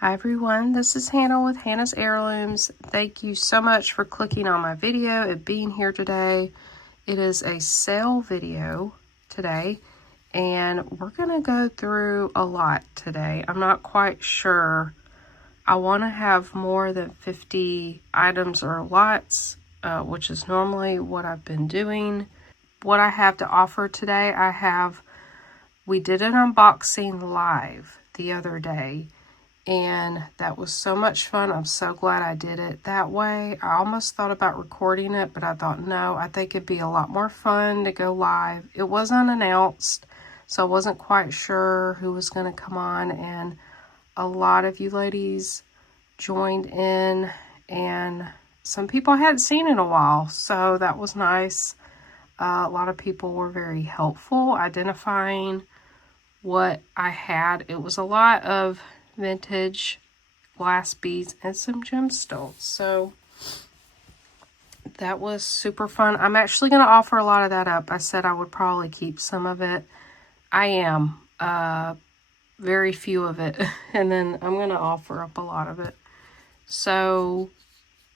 Hi everyone, this is Hannah with Hannah's Heirlooms. Thank you so much for clicking on my video and being here today. It is a sale video today and we're going to go through a lot today. I'm not quite sure. I want to have more than 50 items or lots, which is normally what I've been doing. What I have to offer today, we did an unboxing live the other day. And that was so much fun. I'm so glad I did it that way. I almost thought about recording it, but I thought, no, I think it'd be a lot more fun to go live. It was unannounced, so I wasn't quite sure who was going to come on. And a lot of you ladies joined in, and some people I hadn't seen in a while, so that was nice. A lot of people were very helpful identifying what I had. It was a lot of vintage glass beads and some gemstones, so that was super fun. I'm actually going to offer a lot of that up. I said I would probably keep some of it. I am very few of it, and then I'm going to offer up a lot of it. So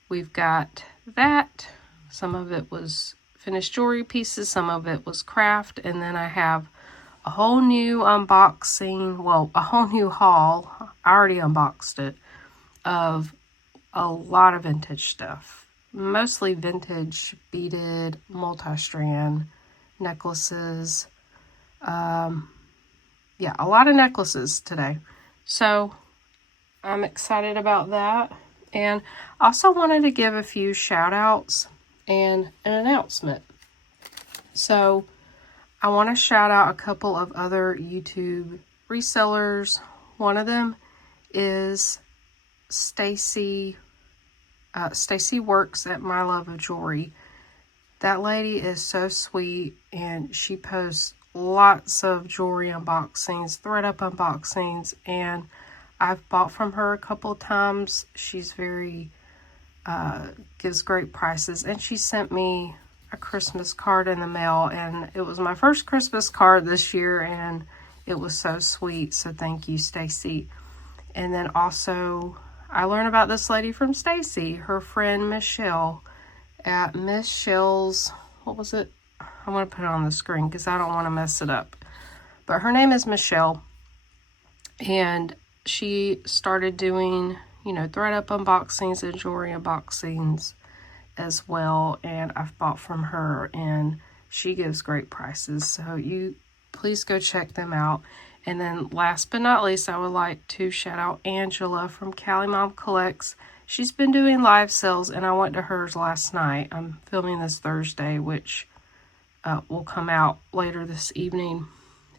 we've got that. Some of it was finished jewelry pieces, some of it was craft, and then I have a whole new unboxing, well, a whole new haul, I already unboxed it, of a lot of vintage stuff. Mostly vintage beaded, multi-strand necklaces. Yeah, a lot of necklaces today. So I'm excited about that. And also wanted to give a few shout outs and an announcement. So I want to shout out a couple of other YouTube resellers. One of them is Stacy. Stacy works at My Love of Jewelry. That lady is so sweet, and she posts lots of jewelry unboxings, thread up unboxings, and I've bought from her a couple of times. She's very, gives great prices, and she sent me a Christmas card in the mail, and it was my first Christmas card this year, and it was so sweet. So thank you, Stacy. And then also I learned about this lady from Stacy, her friend Michelle at Michelle's, what was it? I'm going to put it on the screen because I don't want to mess it up. But her name is Michelle, and she started doing, thread up unboxings and jewelry unboxings as well, and I've bought from her, and she gives great prices, so you please go check them out. And then last but not least, I would like to shout out Angela from Cali Mom Collects. She's been doing live sales, and I went to hers last night. I'm filming this Thursday, which will come out later this evening,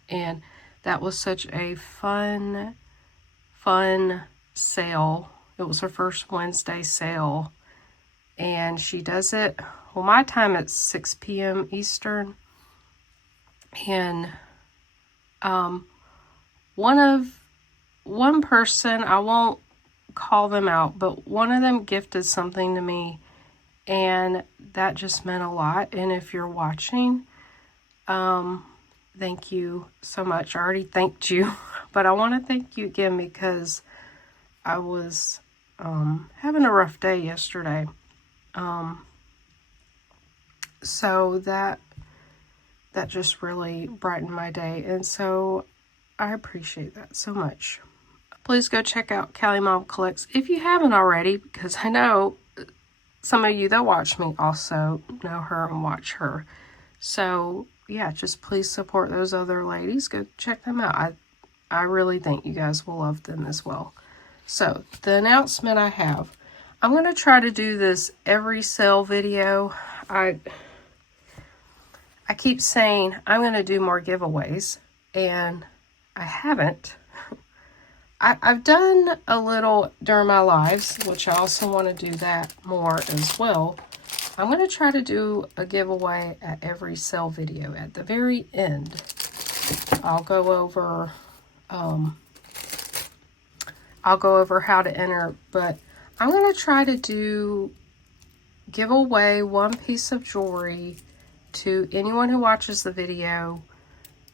and that was such a fun sale. It was her first Wednesday sale. And she does it, well, my time it's 6 p.m. Eastern. And one person, I won't call them out, but one of them gifted something to me, and that just meant a lot. And if you're watching, thank you so much. I already thanked you, but I want to thank you again because I was having a rough day yesterday. So that just really brightened my day, and so I appreciate that so much. Please go check out Cali Mom Collects if you haven't already, because I know some of you that watch me also know her and watch her. So yeah, just please support those other ladies. Go check them out. I really think you guys will love them as well. So the announcement I have, I'm going to try to do this every sale video. I keep saying I'm going to do more giveaways, and I haven't. I've done a little during my lives, which I also want to do that more as well. I'm going to try to do a giveaway at every sale video. At the very end, I'll go over how to enter, but I'm going to try to give away one piece of jewelry to anyone who watches the video.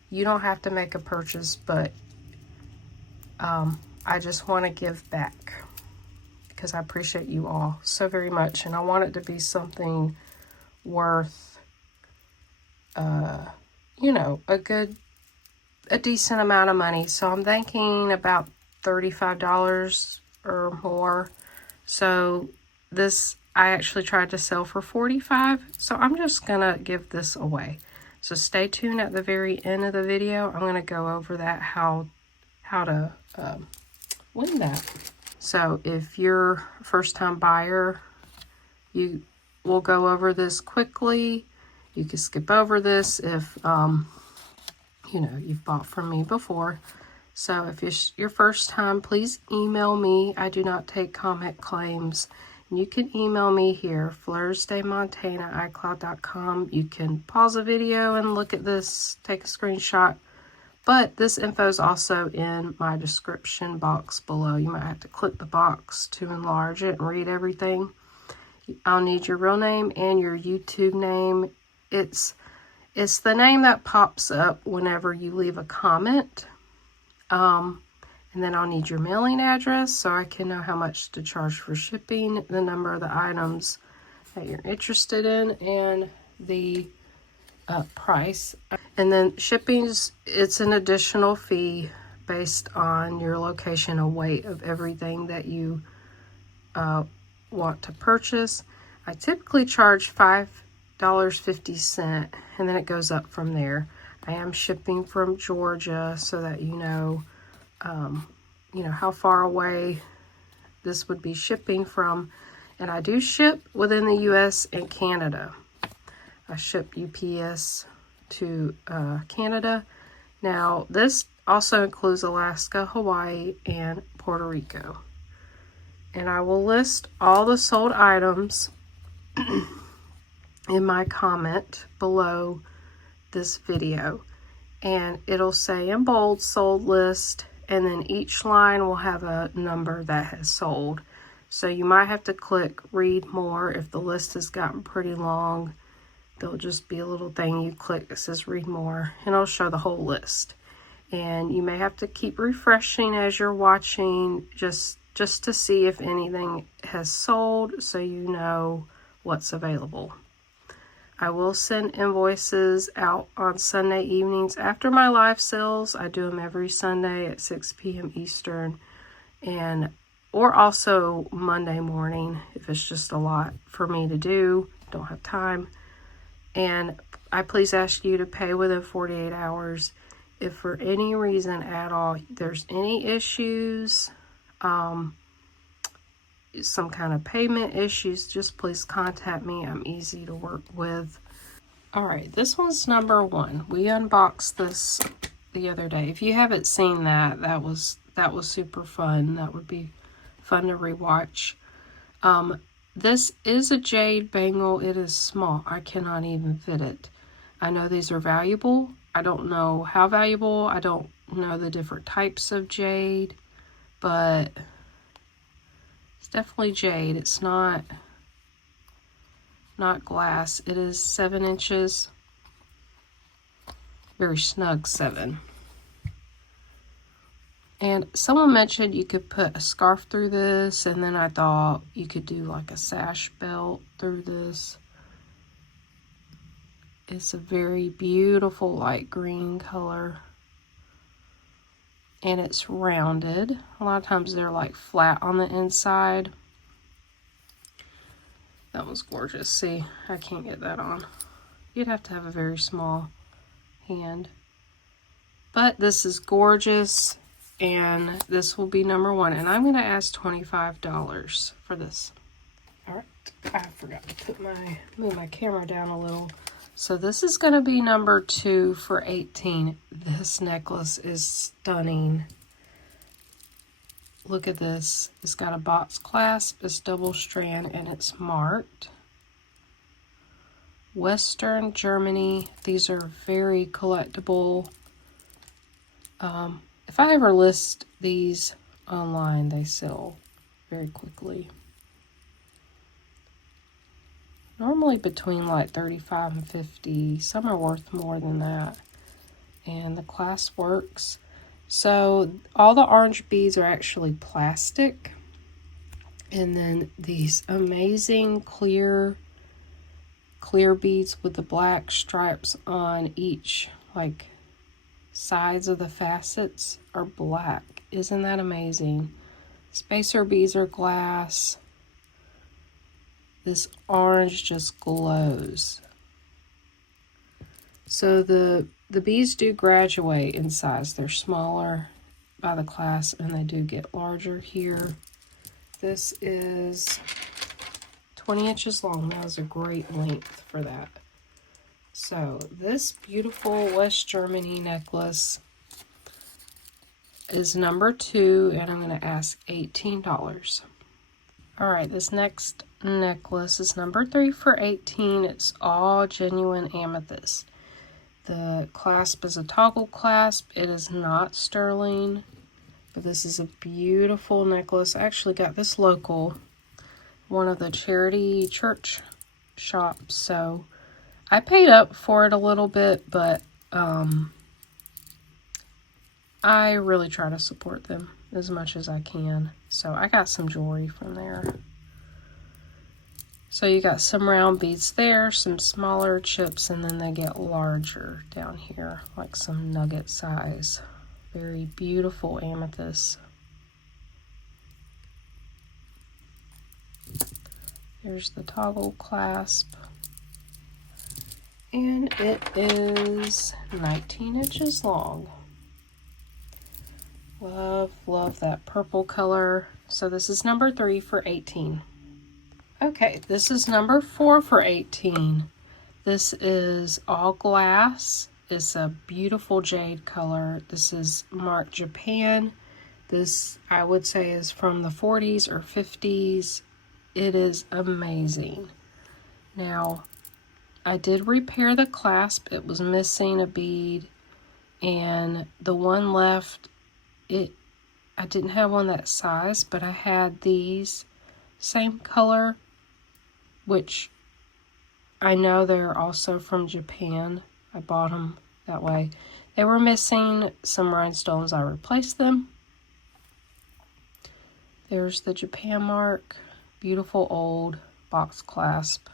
You don't have to make a purchase, but I just want to give back because I appreciate you all so very much. And I want it to be something worth, you know, a decent amount of money. So I'm thinking about $35 or more. So this, I actually tried to sell for $45. So I'm just going to give this away. So stay tuned at the very end of the video. I'm going to go over that, how to win that. So if you're a first-time buyer, you will go over this quickly. You can skip over this if, you know, you've bought from me before. So if it's your first time, please email me. I do not take comment claims. You can email me here, fleursdemontana@icloud.com. You can pause the video and look at this, take a screenshot. But this info is also in my description box below. You might have to click the box to enlarge it and read everything. I'll need your real name and your YouTube name. It's the name that pops up whenever you leave a comment. And then I'll need your mailing address so I can know how much to charge for shipping, the number of the items that you're interested in, and the price. And then shipping's, it's an additional fee based on your location and weight of everything that you want to purchase. I typically charge $5.50, and then it goes up from there. I am shipping from Georgia, so that you know how far away this would be shipping from. And I do ship within the US and Canada. I ship UPS to Canada. Now, this also includes Alaska, Hawaii, and Puerto Rico. And I will list all the sold items in my comment below this video. And it'll say in bold, sold list, and then each line will have a number that has sold. So you might have to click read more if the list has gotten pretty long. There'll just be a little thing you click that says read more, and it'll show the whole list. And you may have to keep refreshing as you're watching just to see if anything has sold, so you know what's available. I will send invoices out on Sunday evenings after my live sales. I do them every Sunday at 6 p.m. Eastern, or also Monday morning if it's just a lot for me to do, don't have time. And I please ask you to pay within 48 hours. If for any reason at all there's any issues, some kind of payment issues, just please contact me. I'm easy to work with. All right, this one's number 1. We unboxed this the other day. If you haven't seen that, that was super fun. That would be fun to rewatch. This is a jade bangle. It is small. I cannot even fit it. I know these are valuable. I don't know how valuable. I don't know the different types of jade, but it's definitely jade. It's not glass. It is 7 inches. Very snug 7. And someone mentioned you could put a scarf through this, and then I thought you could do like a sash belt through this. It's a very beautiful light green color. And it's rounded. A lot of times they're like flat on the inside. That was gorgeous. See, I can't get that on. You'd have to have a very small hand. But this is gorgeous. And this will be number 1. And I'm going to ask $25 for this. All right. I forgot to move my camera down a little. So this is going to be number 2 for $18. This necklace is stunning. Look at this. It's got a box clasp. It's double strand and it's marked. Western Germany. These are very collectible. If I ever list these online, they sell very quickly. Normally between like $35 and $50. Some are worth more than that. And the clasp works. So all the orange beads are actually plastic. And then these amazing clear beads with the black stripes on each, like, sides of the facets are black. Isn't that amazing? Spacer beads are glass. This orange just glows. So the beads do graduate in size. They're smaller by the class and they do get larger here. This is 20 inches long. That was a great length for that. So this beautiful West Germany necklace is number 2, and I'm going to ask $18. All right, this next necklace is number 3 for $18. It's all genuine amethyst. The clasp is a toggle clasp. It is not sterling, but this is a beautiful necklace. I actually got this local, one of the charity church shops, so I paid up for it a little bit, but I really try to support them as much as I can. So I got some jewelry from there. So you got some round beads there, some smaller chips, and then they get larger down here, like some nugget size. Very beautiful amethyst. Here's the toggle clasp. And it is 19 inches long. Love that purple color. So this is number 3 for $18. Okay, this is number 4 for $18. This is all glass. It's a beautiful jade color. This is marked Japan. This, I would say, is from the 40s or 50s. It is amazing. Now, I did repair the clasp. It was missing a bead, and the one left, I didn't have one that size, but I had these same color, which I know they're also from Japan. I bought them that way. They were missing some rhinestones. I replaced them. There's the Japan mark. Beautiful old box clasp.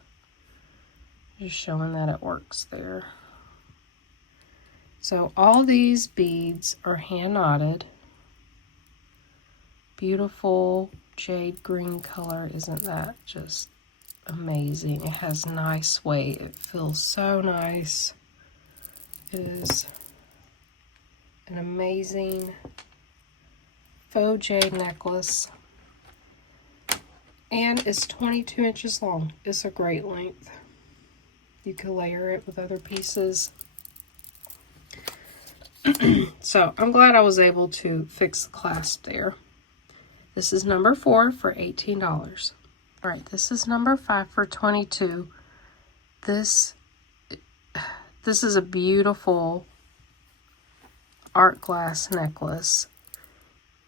Just showing that it works there. So all these beads are hand knotted. Beautiful jade green color. Isn't that just amazing? It has nice weight. It feels so nice. It is an amazing faux jade necklace. And it's 22 inches long. It's a great length. You can layer it with other pieces. So I'm glad I was able to fix the clasp there. This is number 4 for $18. All right, this is number 5 for $22. This is a beautiful art glass necklace.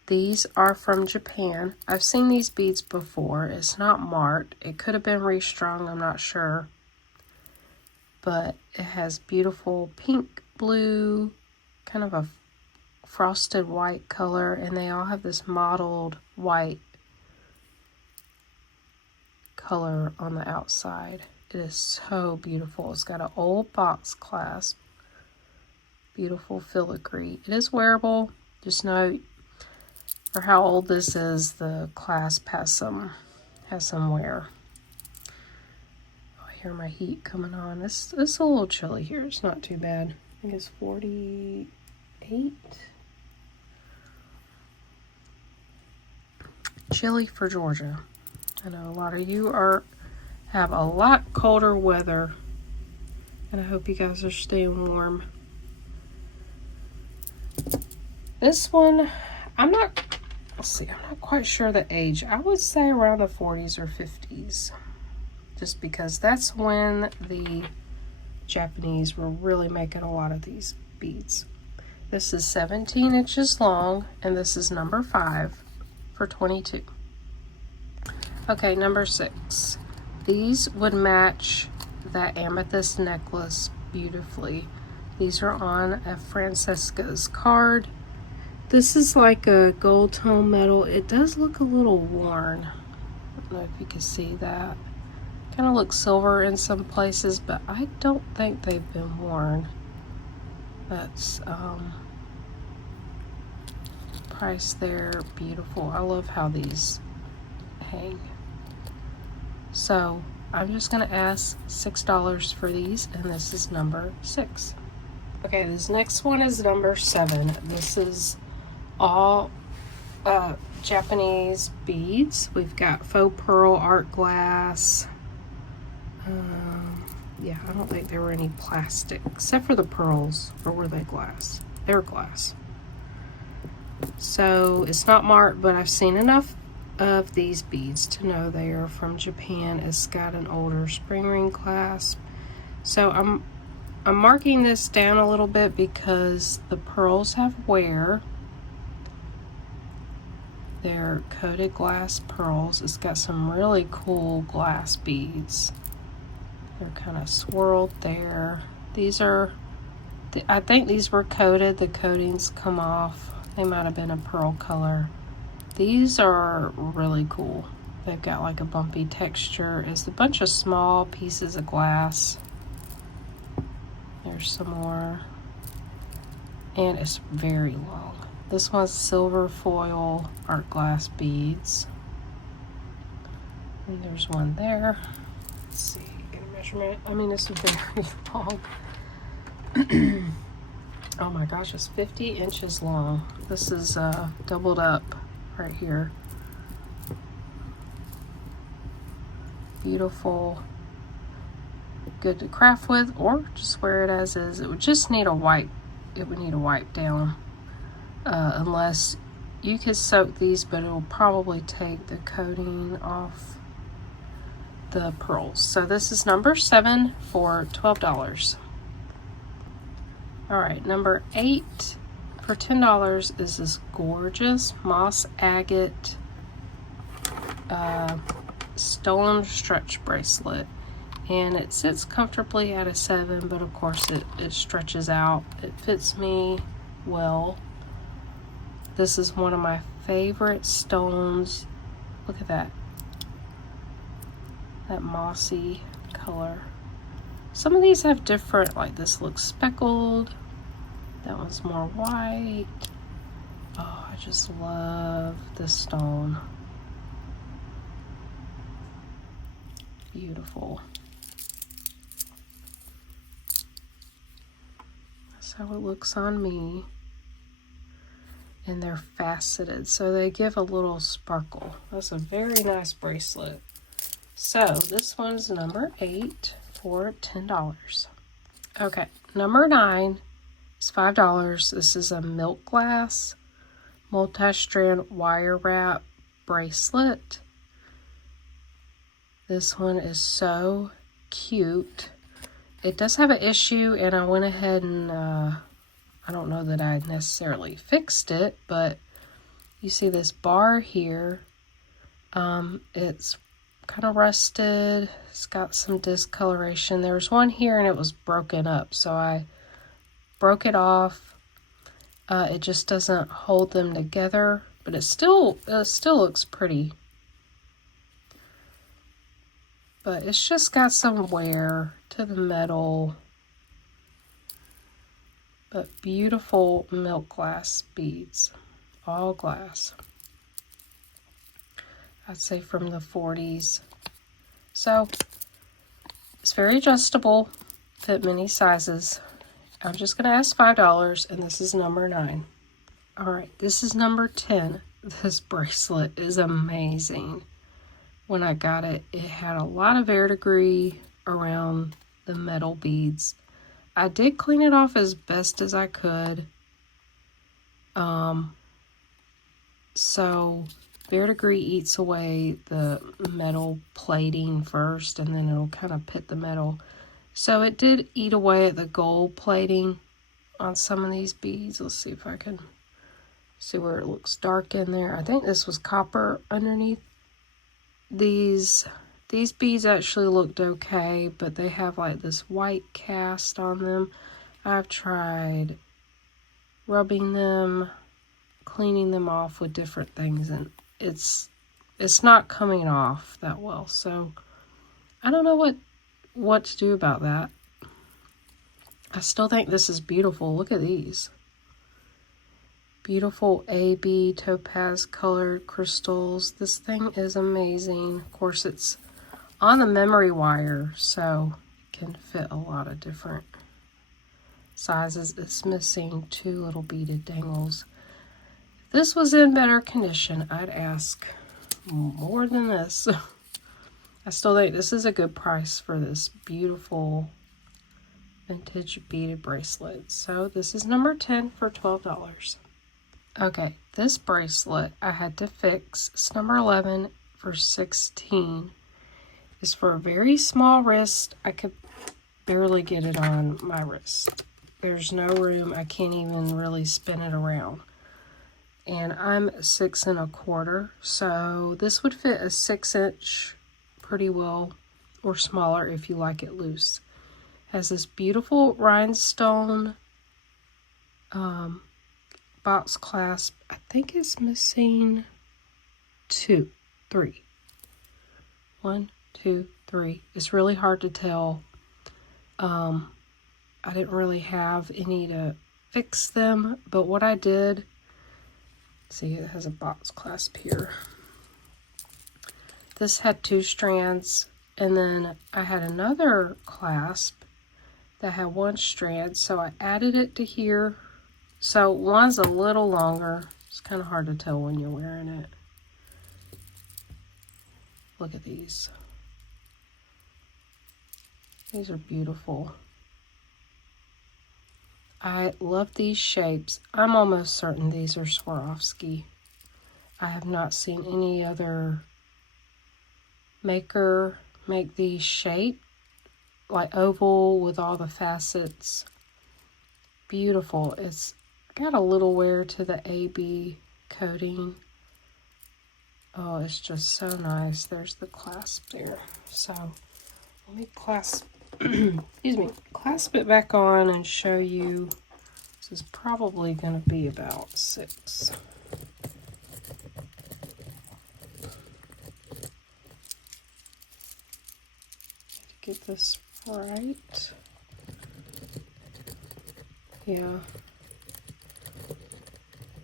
These are from Japan. I've seen these beads before. It's not marked. It could have been restrung, I'm not sure. But it has beautiful pink, blue, kind of a frosted white color, and they all have this mottled white color on the outside. It is so beautiful. It's got an old box clasp. Beautiful filigree. It is wearable. Just know, for how old this is, the clasp has some wear. Oh, I hear my heat coming on. It's a little chilly here. It's not too bad. I think it's 48. Chilly for Georgia. I know a lot of you have a lot colder weather, and I hope you guys are staying warm. This one, I'm not quite sure the age. I would say around the 40s or 50s, just because that's when the Japanese were really making a lot of these beads. This is 17 inches long, and this is number 5 for $22. Okay, number 6. These would match that amethyst necklace beautifully. These are on a Francesca's card. This is like a gold tone metal. It does look a little worn. I don't know if you can see that. Kind of looks silver in some places, but I don't think they've been worn. That's price there. Beautiful. I love how these hang. So I'm just gonna ask $6 for these, and this is number 6. Okay, this next one is number 7. This is all Japanese beads. We've got faux pearl, art glass. Yeah, I don't think there were any plastic, except for the pearls. Or were they glass? They're glass. So it's not marked, but I've seen enough of these beads to know they are from Japan. It's got an older spring ring clasp. So I'm marking this down a little bit because the pearls have wear. They're coated glass pearls. It's got some really cool glass beads. They're kind of swirled there. These are, I think these were coated. The coatings come off. They might have been a pearl color. These are really cool. They've got like a bumpy texture. It's a bunch of small pieces of glass. There's some more. And it's very long. This one's silver foil art glass beads. And there's one there. Let's see, get a measurement. I mean, it's very long. Oh my gosh, it's 50 inches long. This is doubled up right here. Beautiful. Good to craft with, or just wear it as is. It would just need a wipe. It would need a wipe down. Unless you could soak these, but it will probably take the coating off the pearls. So this is number 7 for $12. All right, number 8 for $10 is this gorgeous moss agate stone stretch bracelet. And it sits comfortably at a 7, but of course it stretches out. It fits me well. This is one of my favorite stones. Look at that. That mossy color. Some of these have different, like this looks speckled. That one's more white. Oh, I just love this stone. Beautiful. That's how it looks on me. And they're faceted, so they give a little sparkle. That's a very nice bracelet. So this one's number 8 for $10. Okay, number 9 is $5. This is a milk glass multi-strand wire wrap bracelet. This one is so cute. It does have an issue, and I went ahead and I don't know that I necessarily fixed it, but you see this bar here. It's kind of rusted. It's got some discoloration. There was one here and it was broken up, so I broke it off. It just doesn't hold them together, but it still looks pretty. But it's just got some wear to the metal. But beautiful milk glass beads, all glass. I'd say from the 40s. So it's very adjustable, fit many sizes. I'm just gonna ask $5, and this is number 9. All right, this is number 10. This bracelet is amazing. When I got it, it had a lot of verdigris around the metal beads. I did clean it off as best as I could. So verdigris eats away the metal plating first, and then it'll kind of pit the metal. So it did eat away at the gold plating on some of these beads. Let's see if I can see where it looks dark in there. I think this was copper underneath. These beads actually looked okay, but they have like this white cast on them. I've tried rubbing them cleaning them off with different things, and it's not coming off that well. So I don't know what to do about that. I still think this is beautiful. Look at these. Beautiful AB topaz colored crystals. This thing is amazing. Of course, it's on the memory wire, so it can fit a lot of different sizes. It's missing 2 little beaded dangles. If this was in better condition, I'd ask more than this. I still think this is a good price for this beautiful vintage beaded bracelet. So this is number 10 for $12. Okay, this bracelet I had to fix. It's number 11 for $16. It's for a very small wrist. I could barely get it on my wrist. There's no room. I can't even really spin it around. And I'm 6 1/4, so this would fit a 6-inch pretty well, or smaller if you like it loose. Has this beautiful rhinestone box clasp. I think it's missing 2, 3. 1, 2, 3. It's really hard to tell. I didn't really have any to fix them, but what I did, see, it has a box clasp here. This had 2 strands, and then I had another clasp that had 1 strand, so I added it to here. So one's a little longer. It's kind of hard to tell when you're wearing it. Look at these. These are beautiful. I love these shapes. I'm almost certain these are Swarovski. I have not seen any other maker make these shape, like oval with all the facets. Beautiful. It's got a little wear to the AB coating. Oh, it's just so nice. There's the clasp there. So let me clasp excuse me, clasp it back on and show you. This is probably going to be about 6. Get this right. Yeah.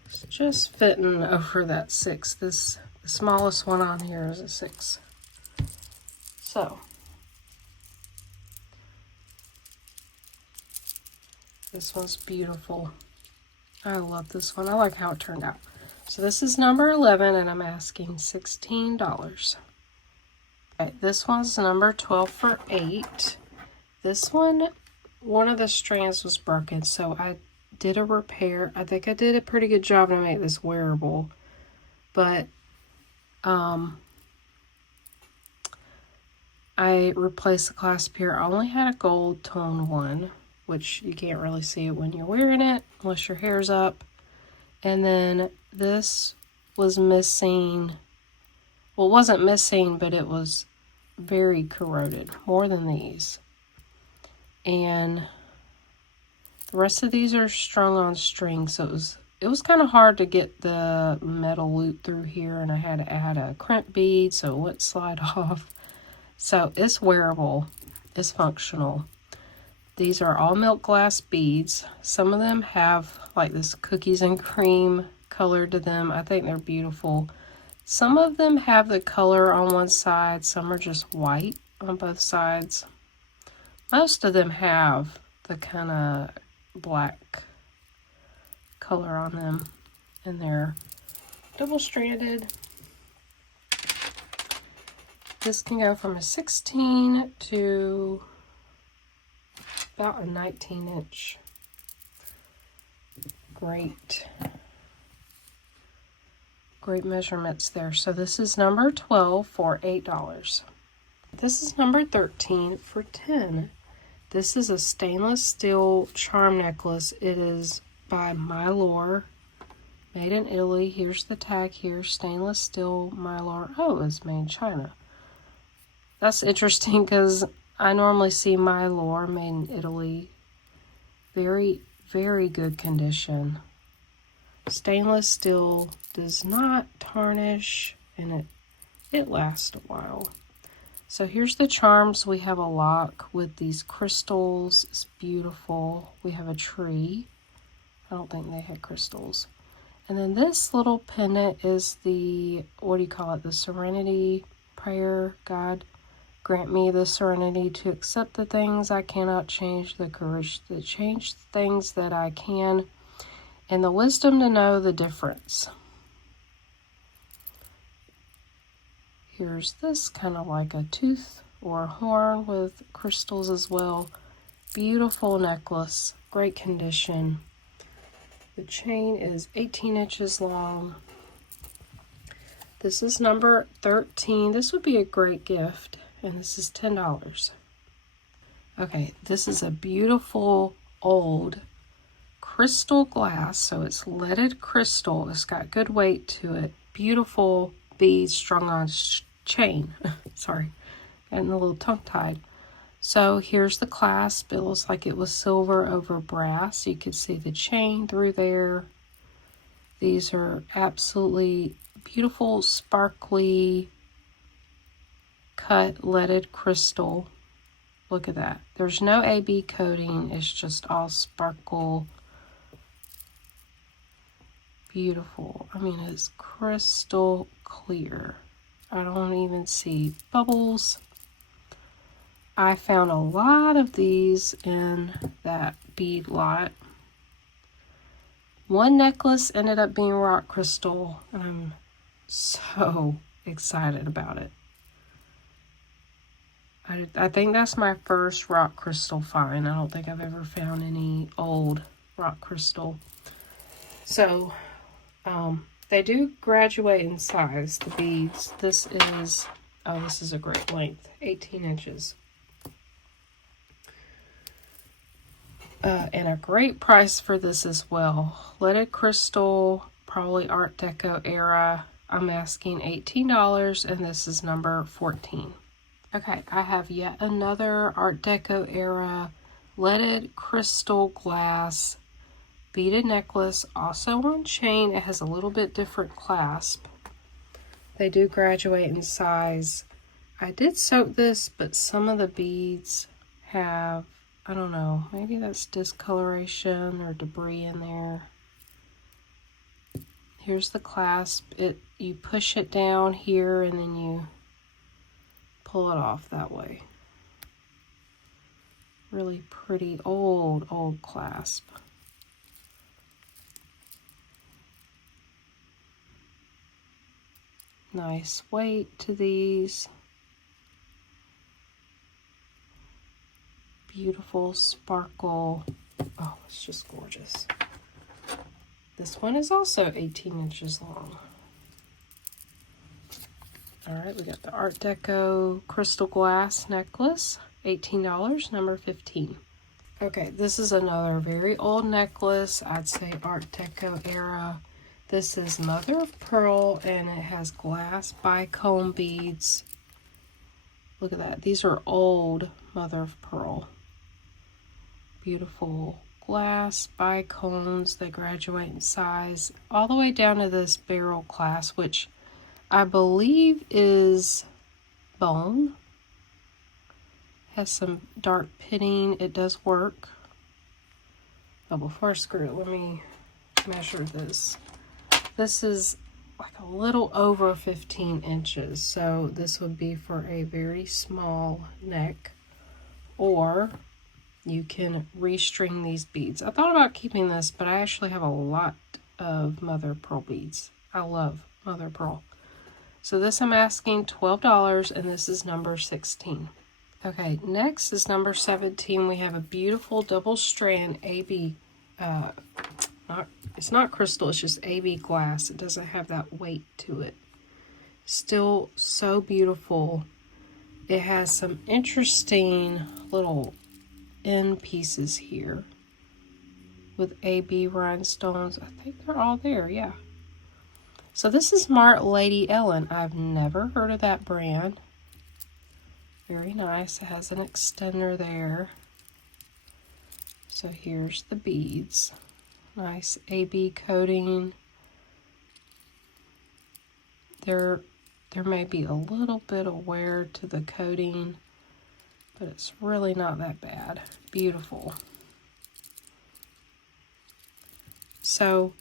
It's just fitting over that 6. The smallest one on here is a 6. So this one's beautiful. I love this one. I like how it turned out. So this is number 11, and I'm asking $16. Okay, this one's number 12 for $8. This one of the strands was broken, so I did a repair. I think I did a pretty good job to make this wearable, but I replaced the clasp here. I only had a gold tone one, which you can't really see it when you're wearing it unless your hair's up. And then this was missing. Well, it wasn't missing, but it was very corroded, more than these. And the rest of these are strung on strings, so it was kind of hard to get the metal loop through here, and I had to add a crimp bead so it wouldn't slide off. So it's wearable, it's functional. These are all milk glass beads. Some of them have like this cookies and cream color to them. I think they're beautiful. Some of them have the color on one side. Some are just white on both sides. Most of them have the kind of black color on them. And they're double-stranded. This can go from a 16 to about a 19-inch. Great measurements there. So this is number 12 for $8. This is number 13 for $10. This is a stainless steel charm necklace. It is by Mylar, made in Italy. Here's the tag here, stainless steel Mylar. Oh, it's made in China. That's interesting because I normally see Mylar made in Italy. Very, very good condition. Stainless steel does not tarnish, and it lasts a while. So here's the charms. We have a lock with these crystals. It's beautiful. We have a tree. I don't think they had crystals. And then this little pendant is the, what do you call it? The Serenity Prayer. God, grant me the serenity to accept the things I cannot change, the courage to change the things that I can, and the wisdom to know the difference. Here's this, kind of like a tooth or a horn with crystals as well. Beautiful necklace, great condition. The chain is 18 inches long. This is number 13. This would be a great gift, and this is $10. Okay, this is a beautiful old crystal glass, so it's leaded crystal. It's got good weight to it. Beautiful beads strung on chain. Sorry, and a little tongue-tied. So here's the clasp. It looks like it was silver over brass. You could see the chain through there. These are absolutely beautiful, sparkly, cut leaded crystal. Look at that. There's no AB coating. It's just all sparkle. Beautiful. I mean, it's crystal clear. I don't even see bubbles. I found a lot of these in that bead lot. One necklace ended up being rock crystal, and I'm so excited about it. I think that's my first rock crystal find. I don't think I've ever found any old rock crystal. So, they do graduate in size, the beads. This is a great length, 18 inches. And a great price for this as well. Leaded crystal, probably Art Deco era. I'm asking $18, and this is number 14. Okay, I have yet another Art Deco era leaded crystal glass beaded necklace, also on chain. It has a little bit different clasp. They do graduate in size. I did soak this, but some of the beads have, I don't know, maybe that's discoloration or debris in there. Here's the clasp. You push it down here and then you pull it off that way. Really pretty old clasp. Nice weight to these. Beautiful sparkle. Oh, it's just gorgeous. This one is also 18 inches long. All right, we got the Art Deco crystal glass necklace, $18, number 15. Okay, this is another very old necklace. I'd say Art Deco era. This is mother of pearl, and it has glass bicone beads. Look at that. These are old mother of pearl. Beautiful glass bicones. They graduate in size all the way down to this barrel clasp, which I believe is bone. Has some dark pitting. It does work. But before I screw it, let me measure this. This is like a little over 15 inches. So this would be for a very small neck. Or you can restring these beads. I thought about keeping this, but I actually have a lot of mother of pearl beads. I love mother of pearl. So this I'm asking $12, and this is number 16. Okay, next is number 17. We have a beautiful double strand AB, it's not crystal, it's just AB glass. It doesn't have that weight to it. Still so beautiful. It has some interesting little end pieces here with AB rhinestones. I think they're all there, yeah. So this is Mart Lady Ellen. I've never heard of that brand. Very nice. It has an extender there. So here's the beads. Nice AB coating. There may be a little bit of wear to the coating, but it's really not that bad. Beautiful. So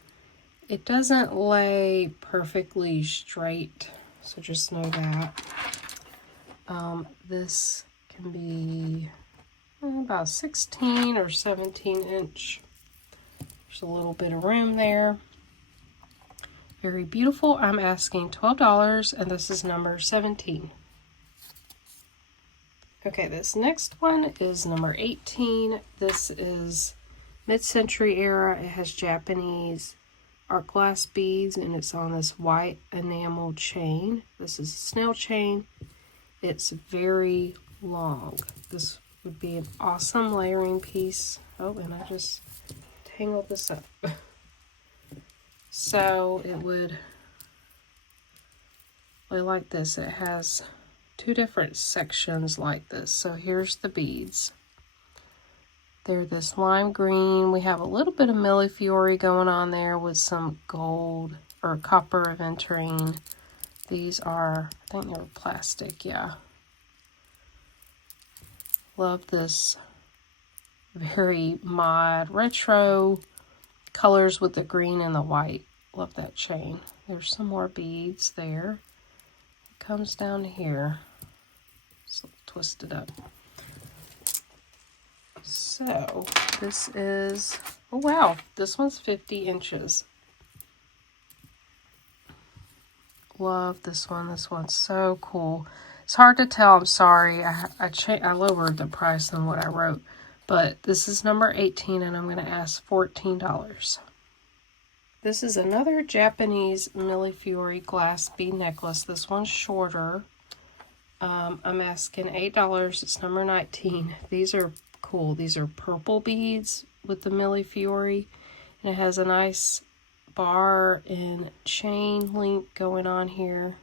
it doesn't lay perfectly straight, so just know that. This can be about 16 or 17 inch. There's a little bit of room there. Very beautiful. I'm asking $12, and this is number 17. Okay, this next one is number 18. This is mid-century era. It has Japanese art glass beads, and it's on this white enamel chain. This is a snail chain. It's very long. This would be an awesome layering piece. Oh, and I just tangled this up. So it would play like this. It has two different sections like this. So here's the beads. They're this lime green. We have a little bit of millefiori going on there with some gold or copper aventurine. These are, I think they were plastic, yeah. Love this very mod retro colors with the green and the white. Love that chain. There's some more beads there. It comes down here. It's a little twisted up. So this is, oh wow, this one's 50 inches. Love this one. This one's so cool. It's hard to tell. I'm sorry. I lowered the price than what I wrote. But this is number 18, and I'm going to ask $14. This is another Japanese millefiori glass bead necklace. This one's shorter. I'm asking $8. It's number 19. These are cool. These are purple beads with the millefiori. And it has a nice bar and chain link going on here.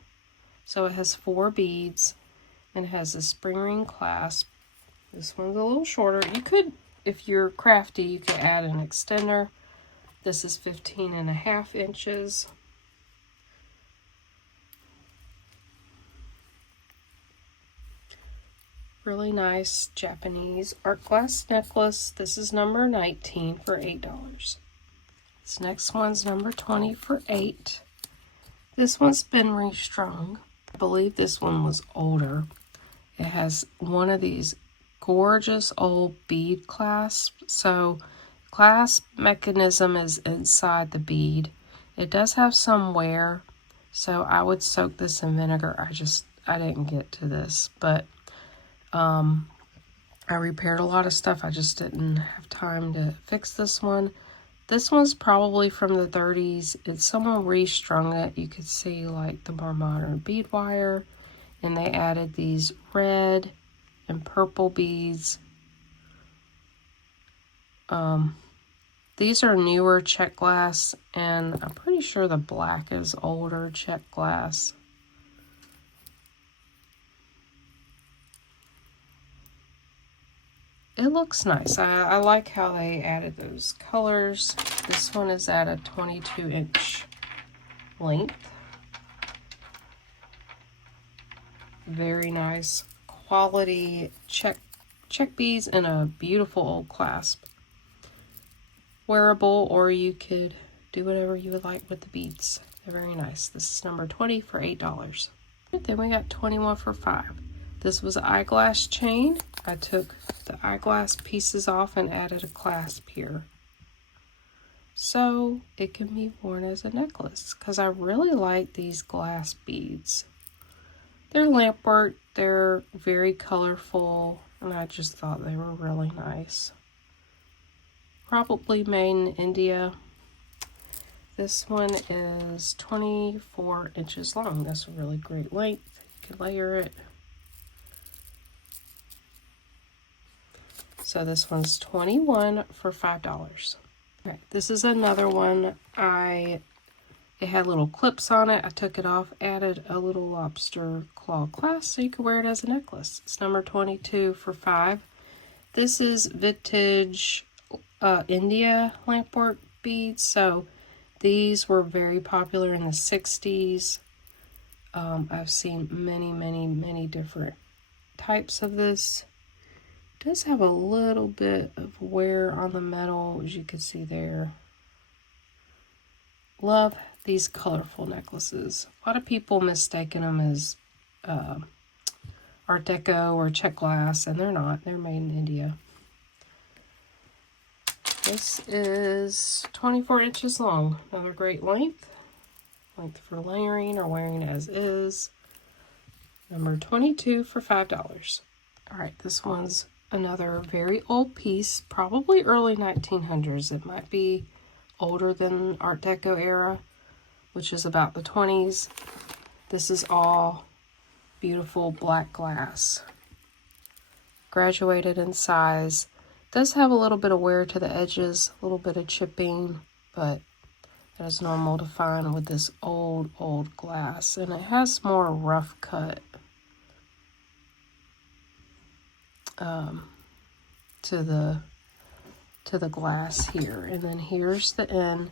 So it has 4 beads and it has a spring ring clasp. This one's a little shorter. You could, if you're crafty, you could add an extender. This is 15.5 inches. Really nice Japanese art glass necklace. This is number 19 for $8. This next one's number 20 for $8. This one's been restrung. I believe this one was older. It has one of these gorgeous old bead clasps. So clasp mechanism is inside the bead. It does have some wear, so I would soak this in vinegar. I didn't get to this, but I repaired a lot of stuff. I just didn't have time to fix this one. This one's probably from the 30s. It's someone restrung it. You could see like the more modern bead wire, and they added these red and purple beads. These are newer Czech glass, and I'm pretty sure the black is older Czech glass. It looks nice. I like how they added those colors. This one is at a 22-inch length. Very nice quality Czech beads and a beautiful old clasp. Wearable, or you could do whatever you would like with the beads. They're very nice. This is number 20 for $8. Then we got 21 for $5. This was an eyeglass chain. I took the eyeglass pieces off and added a clasp here. So it can be worn as a necklace because I really like these glass beads. They're lamp work. They're very colorful, and I just thought they were really nice. Probably made in India. This one is 24 inches long. That's a really great length. You can layer it. So this one's 21 for $5. Okay, this is another one. It had little clips on it. I took it off, added a little lobster claw clasp so you could wear it as a necklace. It's number 22 for $5. This is vintage India lampwork beads. So these were very popular in the 60s. I've seen many different types of this. It does have a little bit of wear on the metal, as you can see there. Love these colorful necklaces. A lot of people mistaken them as Art Deco or Czech glass, and they're not. They're made in India. This is 24 inches long. Another great length. Length for layering or wearing as is. Number 22 for $5. Alright, this one's another very old piece. Probably early 1900s. It might be older than Art Deco era, which is about the 20s. This is all beautiful black glass. Graduated in size. Does have a little bit of wear to the edges, a little bit of chipping, but that is normal to find with this old glass. And it has more rough cut to the glass here. And then here's the end.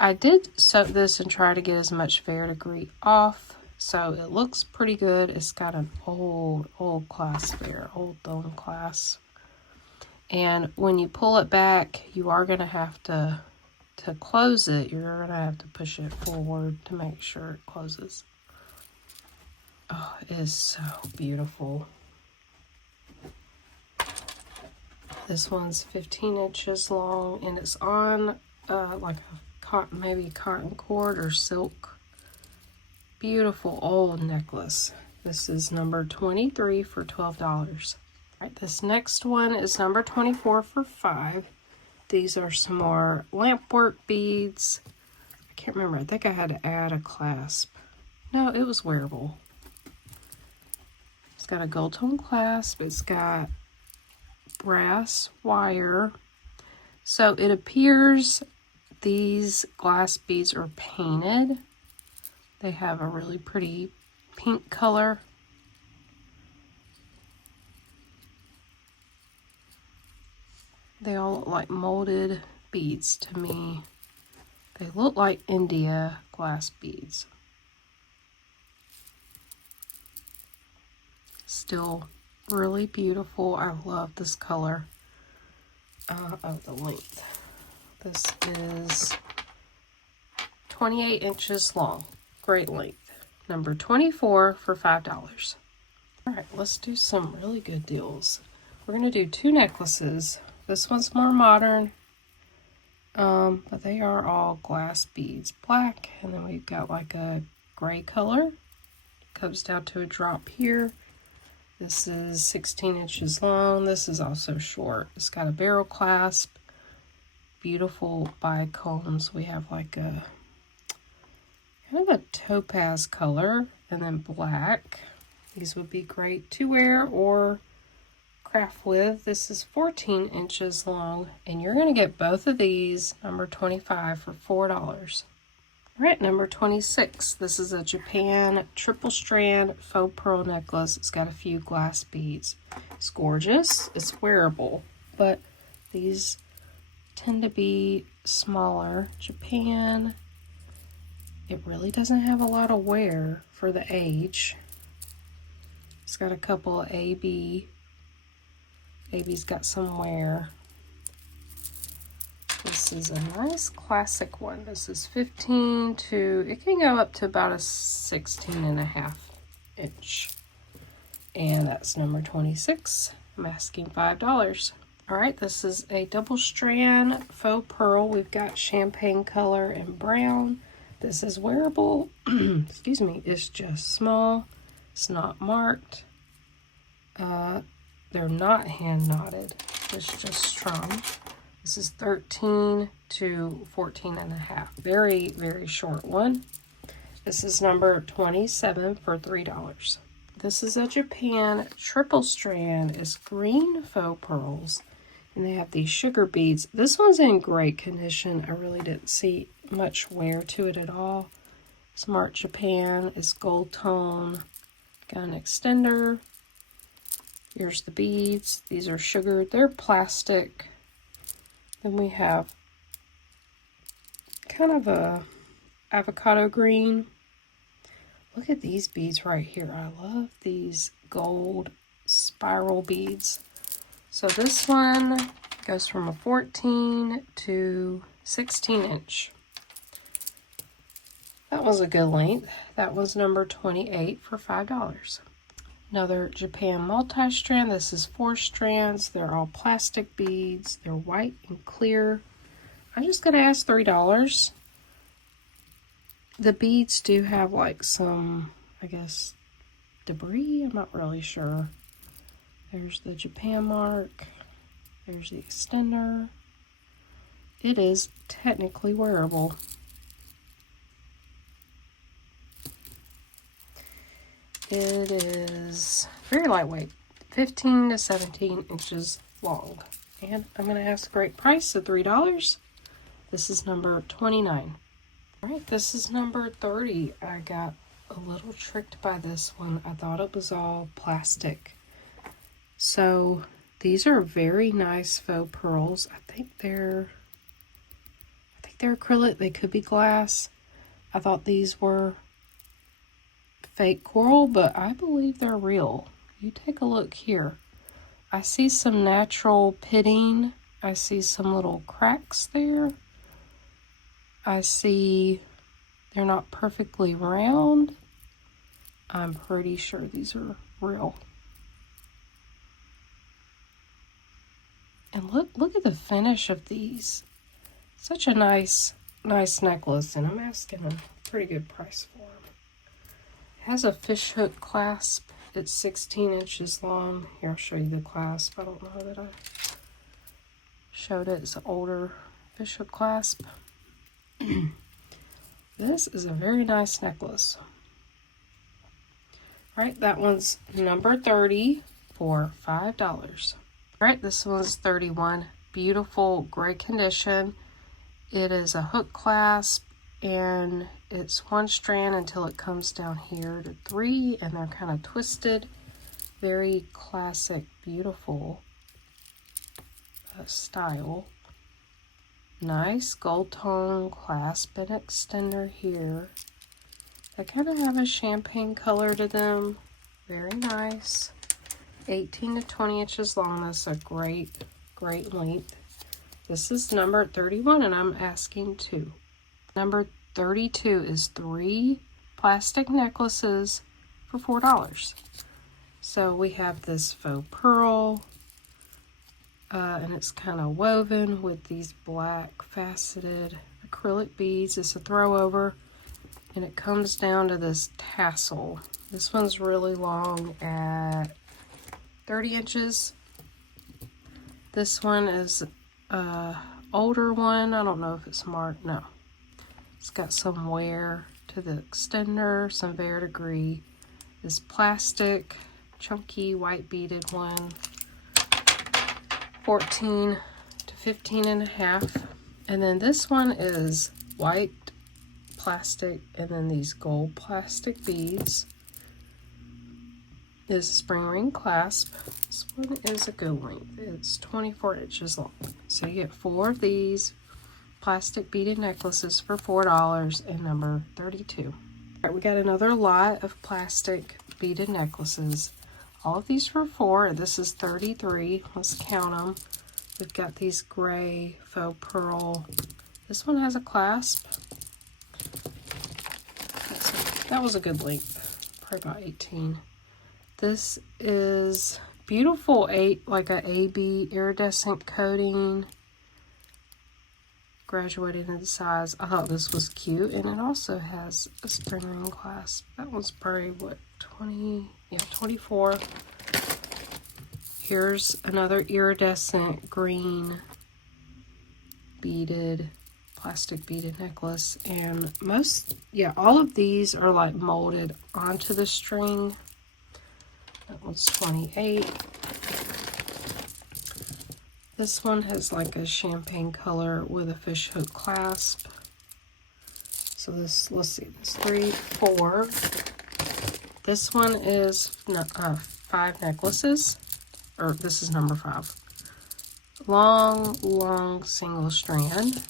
I did soak this and try to get as much verdigris off, so it looks pretty good. It's got an old clasp there, old thumb clasp. And when you pull it back, you are going to have to close it. You're going to have to push it forward to make sure it closes. Oh, it is so beautiful. This one's 15 inches long, and it's on like a cotton, maybe cotton cord or silk. Beautiful old necklace. This is number 23 for $12. Alright, this next one is number 24 for $5. These are some more lampwork beads. I can't remember. I think I had to add a clasp. No, it was wearable. It's got a gold tone clasp. It's got brass wire. So it appears these glass beads are painted. They have a really pretty pink color. They all look like molded beads to me. They look like India glass beads. Still really beautiful. I love this color of the length. This is 28 inches long. Great length. Number 24 for $5. Alright, let's do some really good deals. We're going to do two necklaces. This one's more modern, but they are all glass beads. Black, and then we've got like a gray color. Comes down to a drop here. This is 16 inches long. This is also short. It's got a barrel clasp. Beautiful bicones. We have like a kind of a topaz color, and then black. These would be great to wear or craft with. This is 14 inches long, and you're going to get both of these, number 25 for $4. Alright, number 26. This is a Japan triple strand faux pearl necklace. It's got a few glass beads. It's gorgeous. It's wearable, but these tend to be smaller. Japan, it really doesn't have a lot of wear for the age. It's got a couple of AB. AB's got some wear. This is a nice classic one. This is 15 to, it can go up to about a 16.5 inch. And that's number 26. I'm asking $5. Alright, this is a double strand faux pearl. We've got champagne color and brown. This is wearable. Excuse me, it's just small. It's not marked. They're not hand knotted. It's just strung. This is 13 to 14.5. Very, very short one. This is number 27 for $3. This is a Japan triple strand. It's green faux pearls. And they have these sugar beads. This one's in great condition. I really didn't see much wear to it at all. Smart Japan. It's gold tone. Got an extender. Here's the beads. These are sugared. They're plastic. Then we have kind of a avocado green. Look at these beads right here. I love these gold spiral beads. So this one goes from a 14 to 16 inch. That was a good length. That was number 28 for $5. Another Japan multi-strand. This is 4 strands. They're all plastic beads. They're white and clear. I'm just going to ask $3. The beads do have like some, I guess, debris. I'm not really sure. There's the Japan mark. There's the extender. It is technically wearable. It is very lightweight, 15 to 17 inches long. And I'm going to ask a great price of $3. This is number 29. All right, this is number 30. I got a little tricked by this one. I thought it was all plastic. So these are very nice faux pearls. I think they're acrylic. They could be glass. I thought these were fake coral, but I believe they're real. You take a look here. I see some natural pitting. I see some little cracks there. I see they're not perfectly round. I'm pretty sure these are real. And look at the finish of these. Such a nice necklace, and I'm asking a pretty good price for them. It has a fishhook clasp. It's 16 inches long. Here, I'll show you the clasp. I don't know that I showed it. It's an older fishhook clasp. This is a very nice necklace. All right, that one's number 30 for $5. All right, this one's 31. Beautiful, great condition. It is a hook clasp, and it's 1 strand until it comes down here to 3, and they're kind of twisted. Very classic, beautiful style. Nice gold tone clasp and extender here. They kind of have a champagne color to them. Very nice. 18 to 20 inches long. That's a great length. This is number 31, and I'm asking $2. Number 32 is 3 plastic necklaces for $4. So we have this faux pearl, and it's kind of woven with these black faceted acrylic beads. It's a throw over, and it comes down to this tassel. This one's really long at 30 inches. This one is older one. I don't know if it's marked. No. It's got some wear to the extender, some verdigris. This plastic, chunky, white beaded one. 14 to 15 and a half. And then this one is white plastic, and then these gold plastic beads. This spring ring clasp. This one is a good length. It's 24 inches long. So you get 4 of these plastic beaded necklaces for $4 and number 32. All right, we got another lot of plastic beaded necklaces. All of these for $4. This is 33. Let's count them. We've got these gray faux pearl. This one has a clasp. That was a good length. Probably about 18. This is beautiful, like a AB iridescent coating, graduated in size. I thought this was cute, and it also has a spring ring clasp. That one's probably what, 20? Yeah, 24. Here's another iridescent green beaded, plastic beaded necklace, and all of these are like molded onto the string. That one's 28. This one has like a champagne color with a fishhook clasp. So this, let's see, this 3, 4. This one is 5 necklaces, or this is number 5. Long single strand.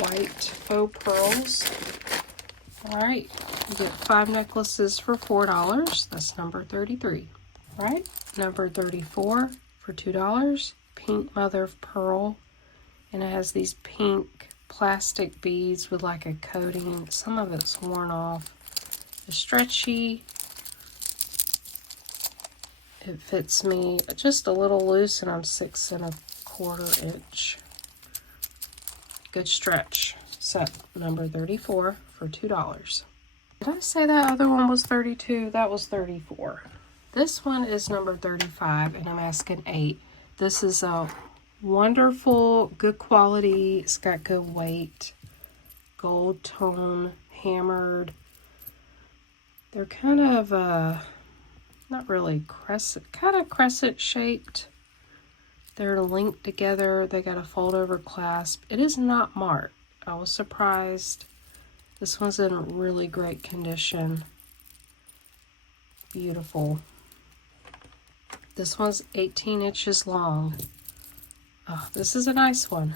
white faux pearls. All right, you get 5 necklaces for $4. That's number 33. All right, number 34 for $2. Pink mother of pearl, and it has these pink plastic beads with like a coating. Some of it's worn off. It's stretchy. It fits me just a little loose, and I'm 6 1/4 inch. Good stretch. Set number 34 for $2. Did I say that other one was 32? That was 34. This one is number 35, and I'm asking 8. This is a wonderful, good quality. It's got good weight. Gold tone, hammered. They're kind of, not really crescent, kind of crescent shaped. They're linked together. They got a fold over clasp. It is not marked. I was surprised. This one's in really great condition. Beautiful. This one's 18 inches long. Oh, this is a nice one.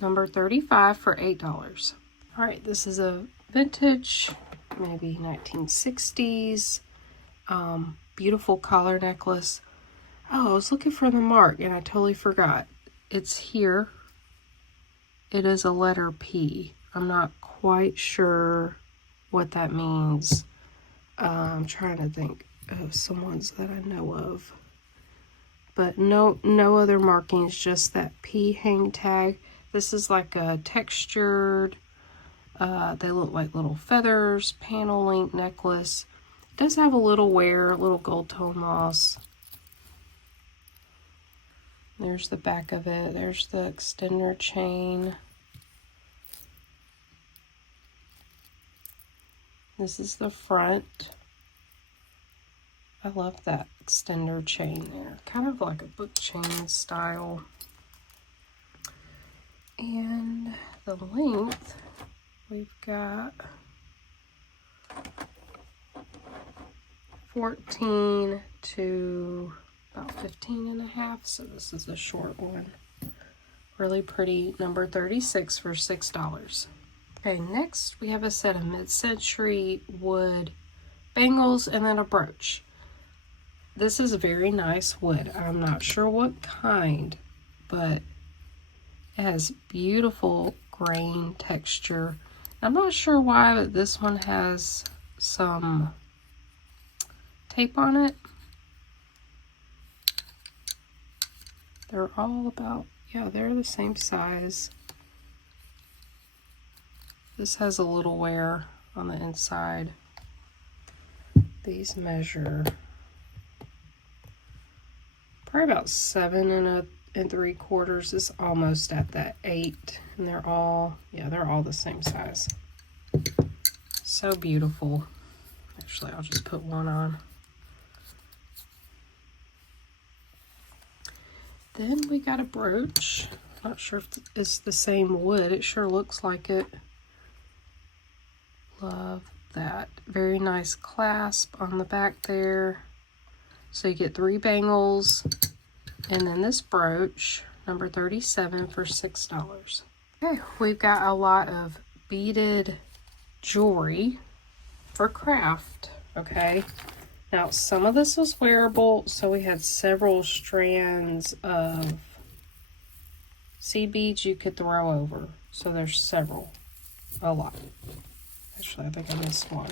Number 35 for $8. All right, this is a vintage, maybe 1960s, beautiful collar necklace. Oh, I was looking for the mark and I totally forgot. It's here. It is a letter P. I'm not quite sure what that means. I'm trying to think of some ones that I know of. But no other markings, just that P hang tag. This is like a textured, they look like little feathers, panel link necklace. It does have a little wear, a little gold tone moss. There's the back of it. There's the extender chain. This is the front. I love that extender chain there. Kind of like a book chain style. And the length, we've got 14 to about 15.5, so this is a short one. Really pretty, number 36 for $6. Okay, next we have a set of mid-century wood bangles and then a brooch. This is a very nice wood. I'm not sure what kind, but it has beautiful grain texture. I'm not sure why, but this one has some tape on it. They're all about, yeah, they're the same size. This has a little wear on the inside. These measure probably about 7 3/4. It's almost at that 8, and they're all the same size. So beautiful. Actually, I'll just put one on. Then we got a brooch. Not sure if it's the same wood. It sure looks like it. Love that. Very nice clasp on the back there. So you get 3 bangles. And then this brooch, number 37 for $6. Okay, we've got a lot of beaded jewelry for craft. Okay. Now, some of this was wearable, so we had several strands of seed beads you could throw over. So there's several. A lot. Actually, I think I missed one.